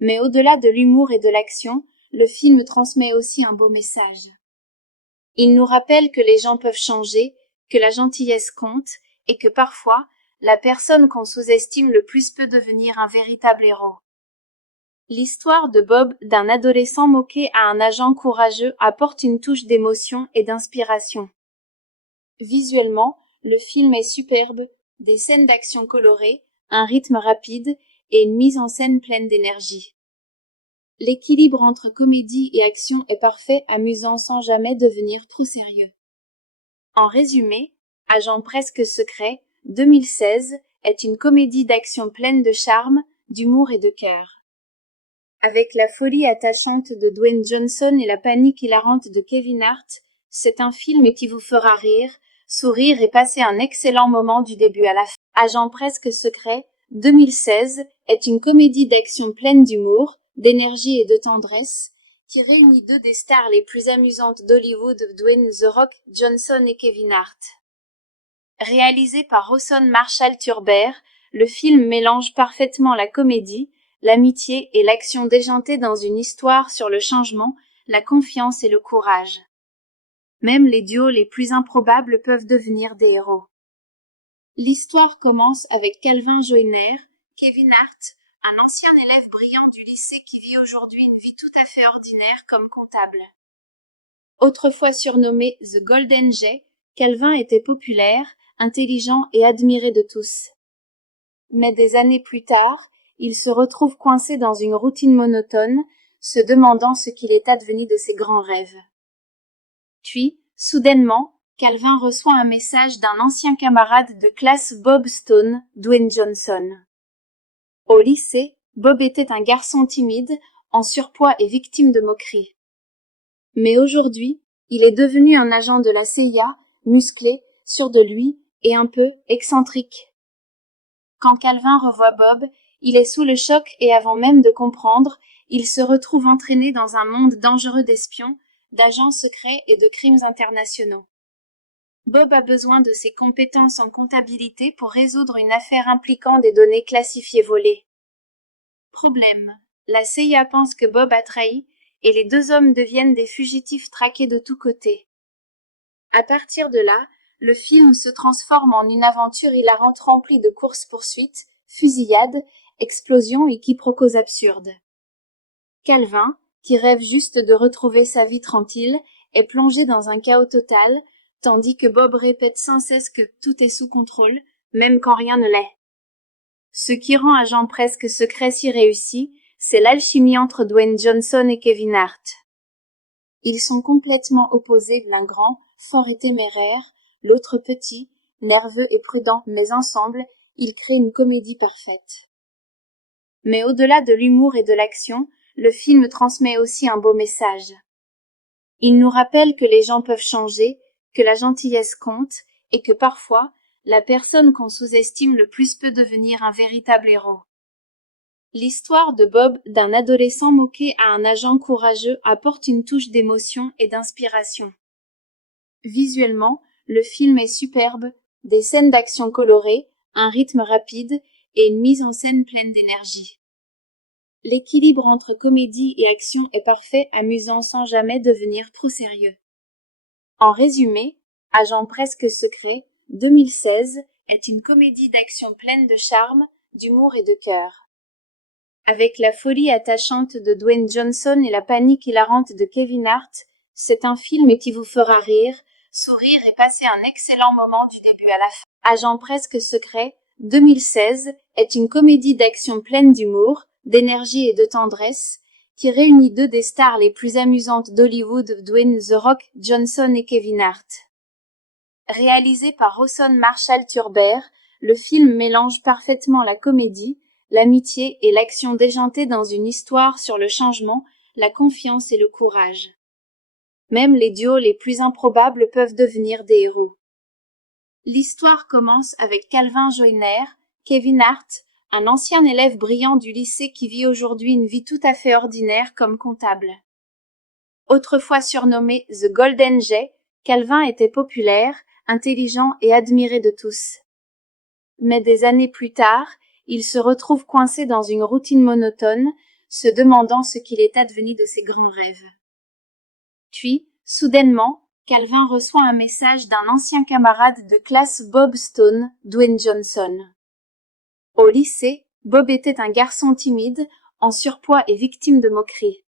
Mais au-delà de l'humour et de l'action, le film transmet aussi un beau message. Il nous rappelle que les gens peuvent changer, que la gentillesse compte, et que parfois, la personne qu'on sous-estime le plus peut devenir un véritable héros. L'histoire de Bob, d'un adolescent moqué à un agent courageux, apporte une touche d'émotion et d'inspiration. Visuellement, le film est superbe, des scènes d'action colorées, un rythme rapide et une mise en scène pleine d'énergie. L'équilibre entre comédie et action est parfait, amusant sans jamais devenir trop sérieux. En résumé, Agent presque secret, 2016, est une comédie d'action pleine de charme, d'humour et de cœur. Avec la folie attachante de Dwayne Johnson et la panique hilarante de Kevin Hart, c'est un film qui vous fera rire, sourire et passer un excellent moment du début à la fin. Agent presque secret, 2016, est une comédie d'action pleine d'humour, d'énergie et de tendresse, qui réunit deux des stars les plus amusantes d'Hollywood, Dwayne The Rock Johnson et Kevin Hart. Réalisé par Rawson Marshall Turber, le film mélange parfaitement la comédie, l'amitié et l'action déjantée dans une histoire sur le changement, la confiance et le courage. Même les duos les plus improbables peuvent devenir des héros. L'histoire commence avec Calvin Joyner, Kevin Hart, un ancien élève brillant du lycée qui vit aujourd'hui une vie tout à fait ordinaire comme comptable. Autrefois surnommé The Golden Jay, Calvin était populaire, intelligent et admiré de tous. Mais des années plus tard, il se retrouve coincé dans une routine monotone, se demandant ce qu'il est advenu de ses grands rêves. Puis, soudainement, Calvin reçoit un message d'un ancien camarade de classe Bob Stone, Dwayne Johnson. Au lycée, Bob était un garçon timide, en surpoids et victime de moqueries. Mais aujourd'hui, il est devenu un agent de la CIA, musclé, sûr de lui et un peu excentrique. Quand Calvin revoit Bob, il est sous le choc et avant même de comprendre, il se retrouve entraîné dans un monde dangereux d'espions, d'agents secrets et de crimes internationaux. Bob a besoin de ses compétences en comptabilité pour résoudre une affaire impliquant des données classifiées volées. Problème. La CIA pense que Bob a trahi, et les deux hommes deviennent des fugitifs traqués de tous côtés. À partir de là, le film se transforme en une aventure hilarante remplie de courses-poursuites, fusillades, explosions et quiproquos absurdes. Calvin, qui rêve juste de retrouver sa vie tranquille, est plongé dans un chaos total, tandis que Bob répète sans cesse que tout est sous contrôle, même quand rien ne l'est. Ce qui rend Agent presque secret si réussi, c'est l'alchimie entre Dwayne Johnson et Kevin Hart. Ils sont complètement opposés, l'un grand, fort et téméraire, l'autre petit, nerveux et prudent, mais ensemble, ils créent une comédie parfaite. Mais au-delà de l'humour et de l'action, le film transmet aussi un beau message. Il nous rappelle que les gens peuvent changer, que la gentillesse compte, et que parfois, la personne qu'on sous-estime le plus peut devenir un véritable héros. L'histoire de Bob, d'un adolescent moqué à un agent courageux, apporte une touche d'émotion et d'inspiration. Visuellement, le film est superbe, des scènes d'action colorées, un rythme rapide et une mise en scène pleine d'énergie. L'équilibre entre comédie et action est parfait, amusant sans jamais devenir trop sérieux. En résumé, Agent presque secret, 2016, est une comédie d'action pleine de charme, d'humour et de cœur. Avec la folie attachante de Dwayne Johnson et la panique hilarante de Kevin Hart, c'est un film qui vous fera rire, sourire et passer un excellent moment du début à la fin. Agent presque secret, 2016, est une comédie d'action pleine d'humour, d'énergie et de tendresse, qui réunit deux des stars les plus amusantes d'Hollywood, Dwayne The Rock Johnson et Kevin Hart. Réalisé par Rawson Marshall Turber, le film mélange parfaitement la comédie, l'amitié et l'action déjantée dans une histoire sur le changement, la confiance et le courage. Même les duos les plus improbables peuvent devenir des héros. L'histoire commence avec Calvin Joyner, Kevin Hart, un ancien élève brillant du lycée qui vit aujourd'hui une vie tout à fait ordinaire comme comptable. Autrefois surnommé The Golden Jay, Calvin était populaire, intelligent et admiré de tous. Mais des années plus tard, il se retrouve coincé dans une routine monotone, se demandant ce qu'il est advenu de ses grands rêves. Puis, soudainement, Calvin reçoit un message d'un ancien camarade de classe Bob Stone, Dwayne Johnson. Au lycée, Bob était un garçon timide, en surpoids et victime de moqueries.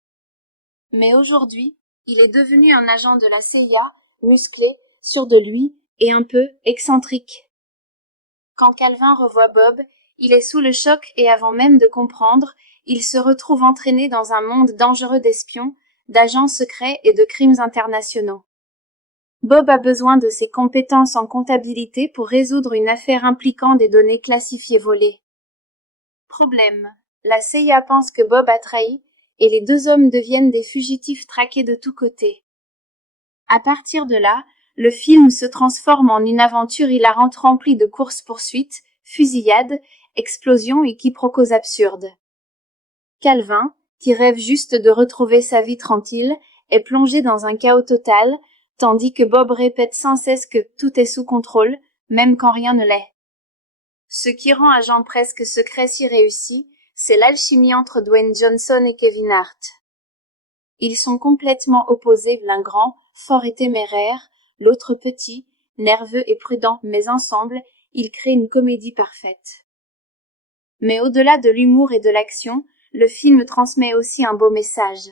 Mais aujourd'hui, il est devenu un agent de la CIA, musclé, sûr de lui et un peu excentrique. Quand Calvin revoit Bob, il est sous le choc et avant même de comprendre, il se retrouve entraîné dans un monde dangereux d'espions, d'agents secrets et de crimes internationaux. Bob a besoin de ses compétences en comptabilité pour résoudre une affaire impliquant des données classifiées volées. Problème. La CIA pense que Bob a trahi, et les deux hommes deviennent des fugitifs traqués de tous côtés. À partir de là, le film se transforme en une aventure hilarante remplie de courses-poursuites, fusillades, explosions et quiproquos absurdes. Calvin, qui rêve juste de retrouver sa vie tranquille, est plongé dans un chaos total, tandis que Bob répète sans cesse que tout est sous contrôle, même quand rien ne l'est. Ce qui rend Agent presque secret si réussi, c'est l'alchimie entre Dwayne Johnson et Kevin Hart. Ils sont complètement opposés, l'un grand, fort et téméraire, l'autre petit, nerveux et prudent, mais ensemble, ils créent une comédie parfaite. Mais au-delà de l'humour et de l'action, le film transmet aussi un beau message.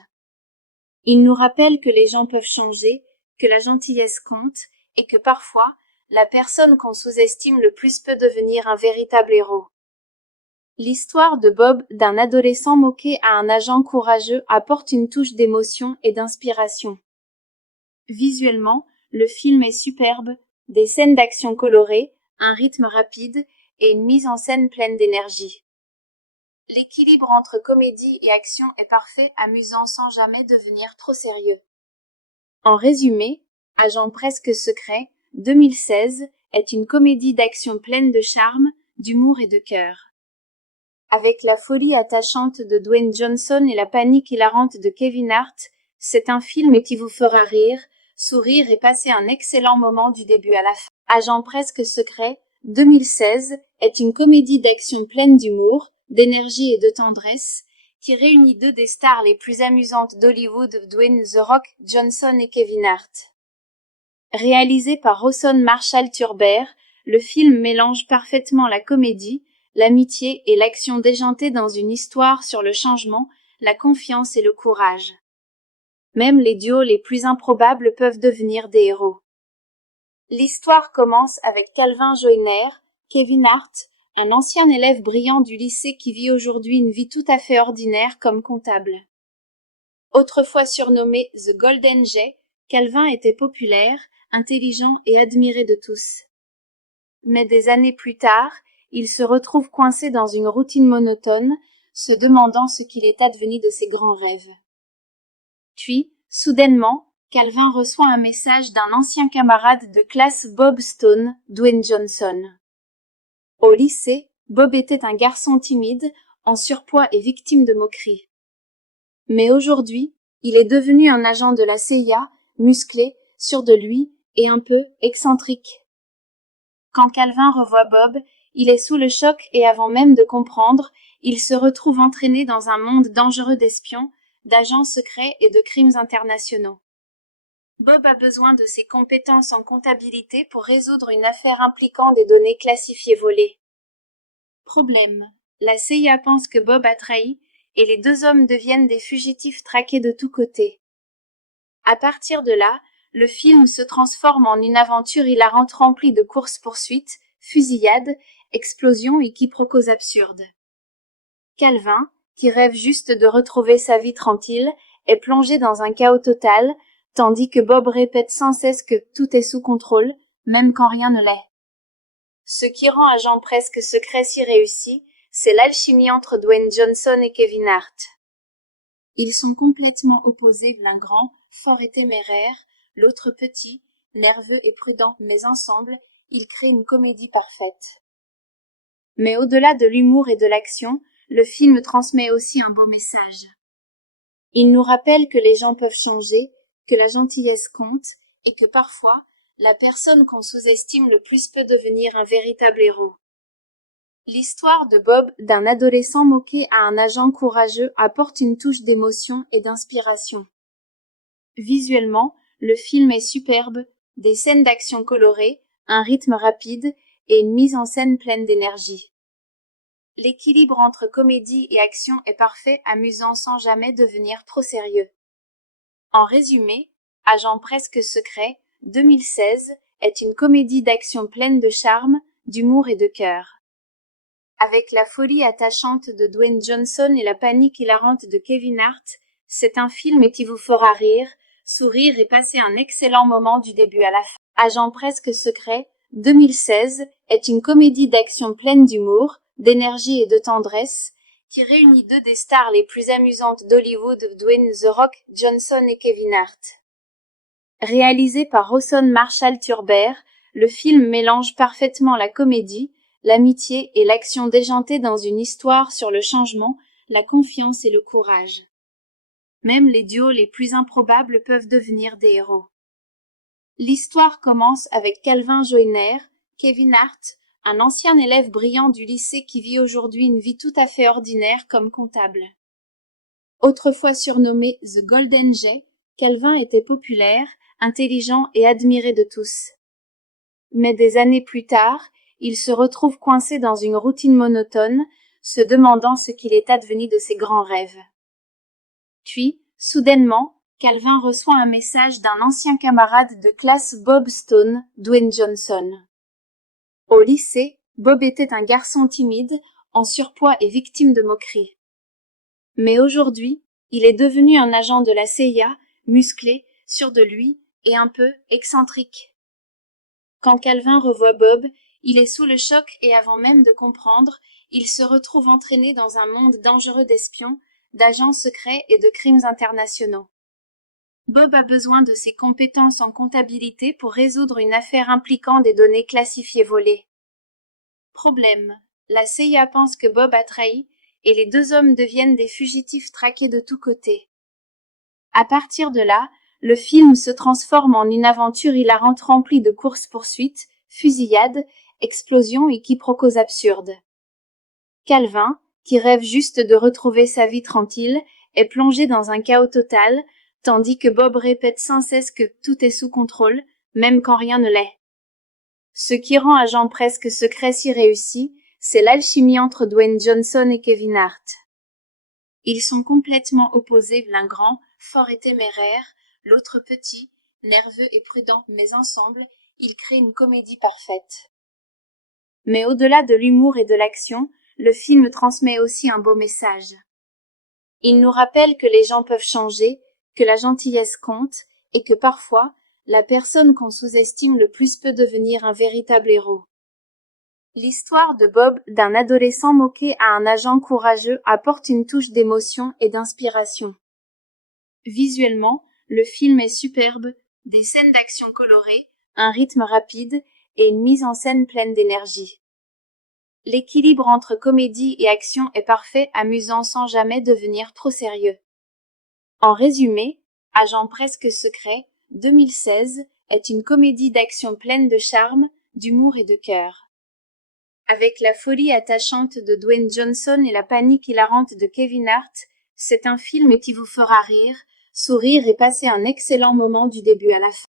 Il nous rappelle que les gens peuvent changer, que la gentillesse compte, et que parfois, la personne qu'on sous-estime le plus peut devenir un véritable héros. L'histoire de Bob, d'un adolescent moqué à un agent courageux, apporte une touche d'émotion et d'inspiration. Visuellement, le film est superbe, des scènes d'action colorées, un rythme rapide et une mise en scène pleine d'énergie. L'équilibre entre comédie et action est parfait, amusant sans jamais devenir trop sérieux. En résumé, Agent presque secret, 2016, est une comédie d'action pleine de charme, d'humour et de cœur. Avec la folie attachante de Dwayne Johnson et la panique hilarante de Kevin Hart, c'est un film qui vous fera rire, sourire et passer un excellent moment du début à la fin. Agent presque secret, 2016, est une comédie d'action pleine d'humour, d'énergie et de tendresse, qui réunit deux des stars les plus amusantes d'Hollywood, Dwayne The Rock Johnson et Kevin Hart. Réalisé par Rawson Marshall Turber, le film mélange parfaitement la comédie, l'amitié et l'action déjantée dans une histoire sur le changement, la confiance et le courage. Même les duos les plus improbables peuvent devenir des héros. L'histoire commence avec Calvin Joyner, Kevin Hart, un ancien élève brillant du lycée qui vit aujourd'hui une vie tout à fait ordinaire comme comptable. Autrefois surnommé The Golden Jay, Calvin était populaire, intelligent et admiré de tous. Mais des années plus tard, il se retrouve coincé dans une routine monotone, se demandant ce qu'il est advenu de ses grands rêves. Puis, soudainement, Calvin reçoit un message d'un ancien camarade de classe Bob Stone, Dwayne Johnson. Au lycée, Bob était un garçon timide, en surpoids et victime de moqueries. Mais aujourd'hui, il est devenu un agent de la CIA, musclé, sûr de lui et un peu excentrique. Quand Calvin revoit Bob, il est sous le choc et avant même de comprendre, il se retrouve entraîné dans un monde dangereux d'espions, d'agents secrets et de crimes internationaux. Bob a besoin de ses compétences en comptabilité pour résoudre une affaire impliquant des données classifiées volées. Problème. La CIA pense que Bob a trahi, et les deux hommes deviennent des fugitifs traqués de tous côtés. À partir de là, le film se transforme en une aventure hilarante remplie de courses-poursuites, fusillades, explosions et quiproquos absurdes. Calvin, qui rêve juste de retrouver sa vie tranquille, est plongé dans un chaos total, tandis que Bob répète sans cesse que tout est sous contrôle, même quand rien ne l'est. Ce qui rend Agent presque secret si réussi, c'est l'alchimie entre Dwayne Johnson et Kevin Hart. Ils sont complètement opposés, l'un grand, fort et téméraire, l'autre petit, nerveux et prudent, mais ensemble, ils créent une comédie parfaite. Mais au-delà de l'humour et de l'action, le film transmet aussi un beau message. Il nous rappelle que les gens peuvent changer, que la gentillesse compte, et que parfois, la personne qu'on sous-estime le plus peut devenir un véritable héros. L'histoire de Bob, d'un adolescent moqué à un agent courageux, apporte une touche d'émotion et d'inspiration. Visuellement, le film est superbe, des scènes d'action colorées, un rythme rapide et une mise en scène pleine d'énergie. L'équilibre entre comédie et action est parfait, amusant sans jamais devenir trop sérieux. En résumé, Agent presque secret, 2016, est une comédie d'action pleine de charme, d'humour et de cœur. Avec la folie attachante de Dwayne Johnson et la panique hilarante de Kevin Hart, c'est un film qui vous fera rire, sourire et passer un excellent moment du début à la fin. Agent presque secret, 2016, est une comédie d'action pleine d'humour, d'énergie et de tendresse, qui réunit deux des stars les plus amusantes d'Hollywood, Dwayne The Rock Johnson et Kevin Hart. Réalisé par Rawson Marshall Turber, le film mélange parfaitement la comédie, l'amitié et l'action déjantée dans une histoire sur le changement, la confiance et le courage. Même les duos les plus improbables peuvent devenir des héros. L'histoire commence avec Calvin Joyner, Kevin Hart, un ancien élève brillant du lycée qui vit aujourd'hui une vie tout à fait ordinaire comme comptable. Autrefois surnommé The Golden Jay, Calvin était populaire, intelligent et admiré de tous. Mais des années plus tard, il se retrouve coincé dans une routine monotone, se demandant ce qu'il est advenu de ses grands rêves. Puis, soudainement, Calvin reçoit un message d'un ancien camarade de classe Bob Stone, Dwayne Johnson. Au lycée, Bob était un garçon timide, en surpoids et victime de moqueries. Mais aujourd'hui, il est devenu un agent de la CIA, musclé, sûr de lui et un peu excentrique. Quand Calvin revoit Bob, il est sous le choc et avant même de comprendre, il se retrouve entraîné dans un monde dangereux d'espions, d'agents secrets et de crimes internationaux. Bob a besoin de ses compétences en comptabilité pour résoudre une affaire impliquant des données classifiées volées. Problème. La CIA pense que Bob a trahi, et les deux hommes deviennent des fugitifs traqués de tous côtés. À partir de là, le film se transforme en une aventure hilarante remplie de courses-poursuites, fusillades, explosions et quiproquos absurdes. Calvin, qui rêve juste de retrouver sa vie tranquille, est plongé dans un chaos total, tandis que Bob répète sans cesse que tout est sous contrôle, même quand rien ne l'est. Ce qui rend Agent presque secret si réussi, c'est l'alchimie entre Dwayne Johnson et Kevin Hart. Ils sont complètement opposés, l'un grand, fort et téméraire, l'autre petit, nerveux et prudent, mais ensemble, ils créent une comédie parfaite. Mais au-delà de l'humour et de l'action, le film transmet aussi un beau message. Il nous rappelle que les gens peuvent changer, que la gentillesse compte, et que parfois, la personne qu'on sous-estime le plus peut devenir un véritable héros. L'histoire de Bob, d'un adolescent moqué à un agent courageux, apporte une touche d'émotion et d'inspiration. Visuellement, Le film est superbe, des scènes d'action colorées, un rythme rapide et une mise en scène pleine d'énergie. L'équilibre entre comédie et action est parfait, amusant sans jamais devenir trop sérieux. En résumé, Agent presque secret 2016 est une comédie d'action pleine de charme, d'humour et de cœur. Avec la folie attachante de Dwayne Johnson et la panique hilarante de Kevin Hart, c'est un film qui vous fera rire, sourire et passer un excellent moment du début à la fin.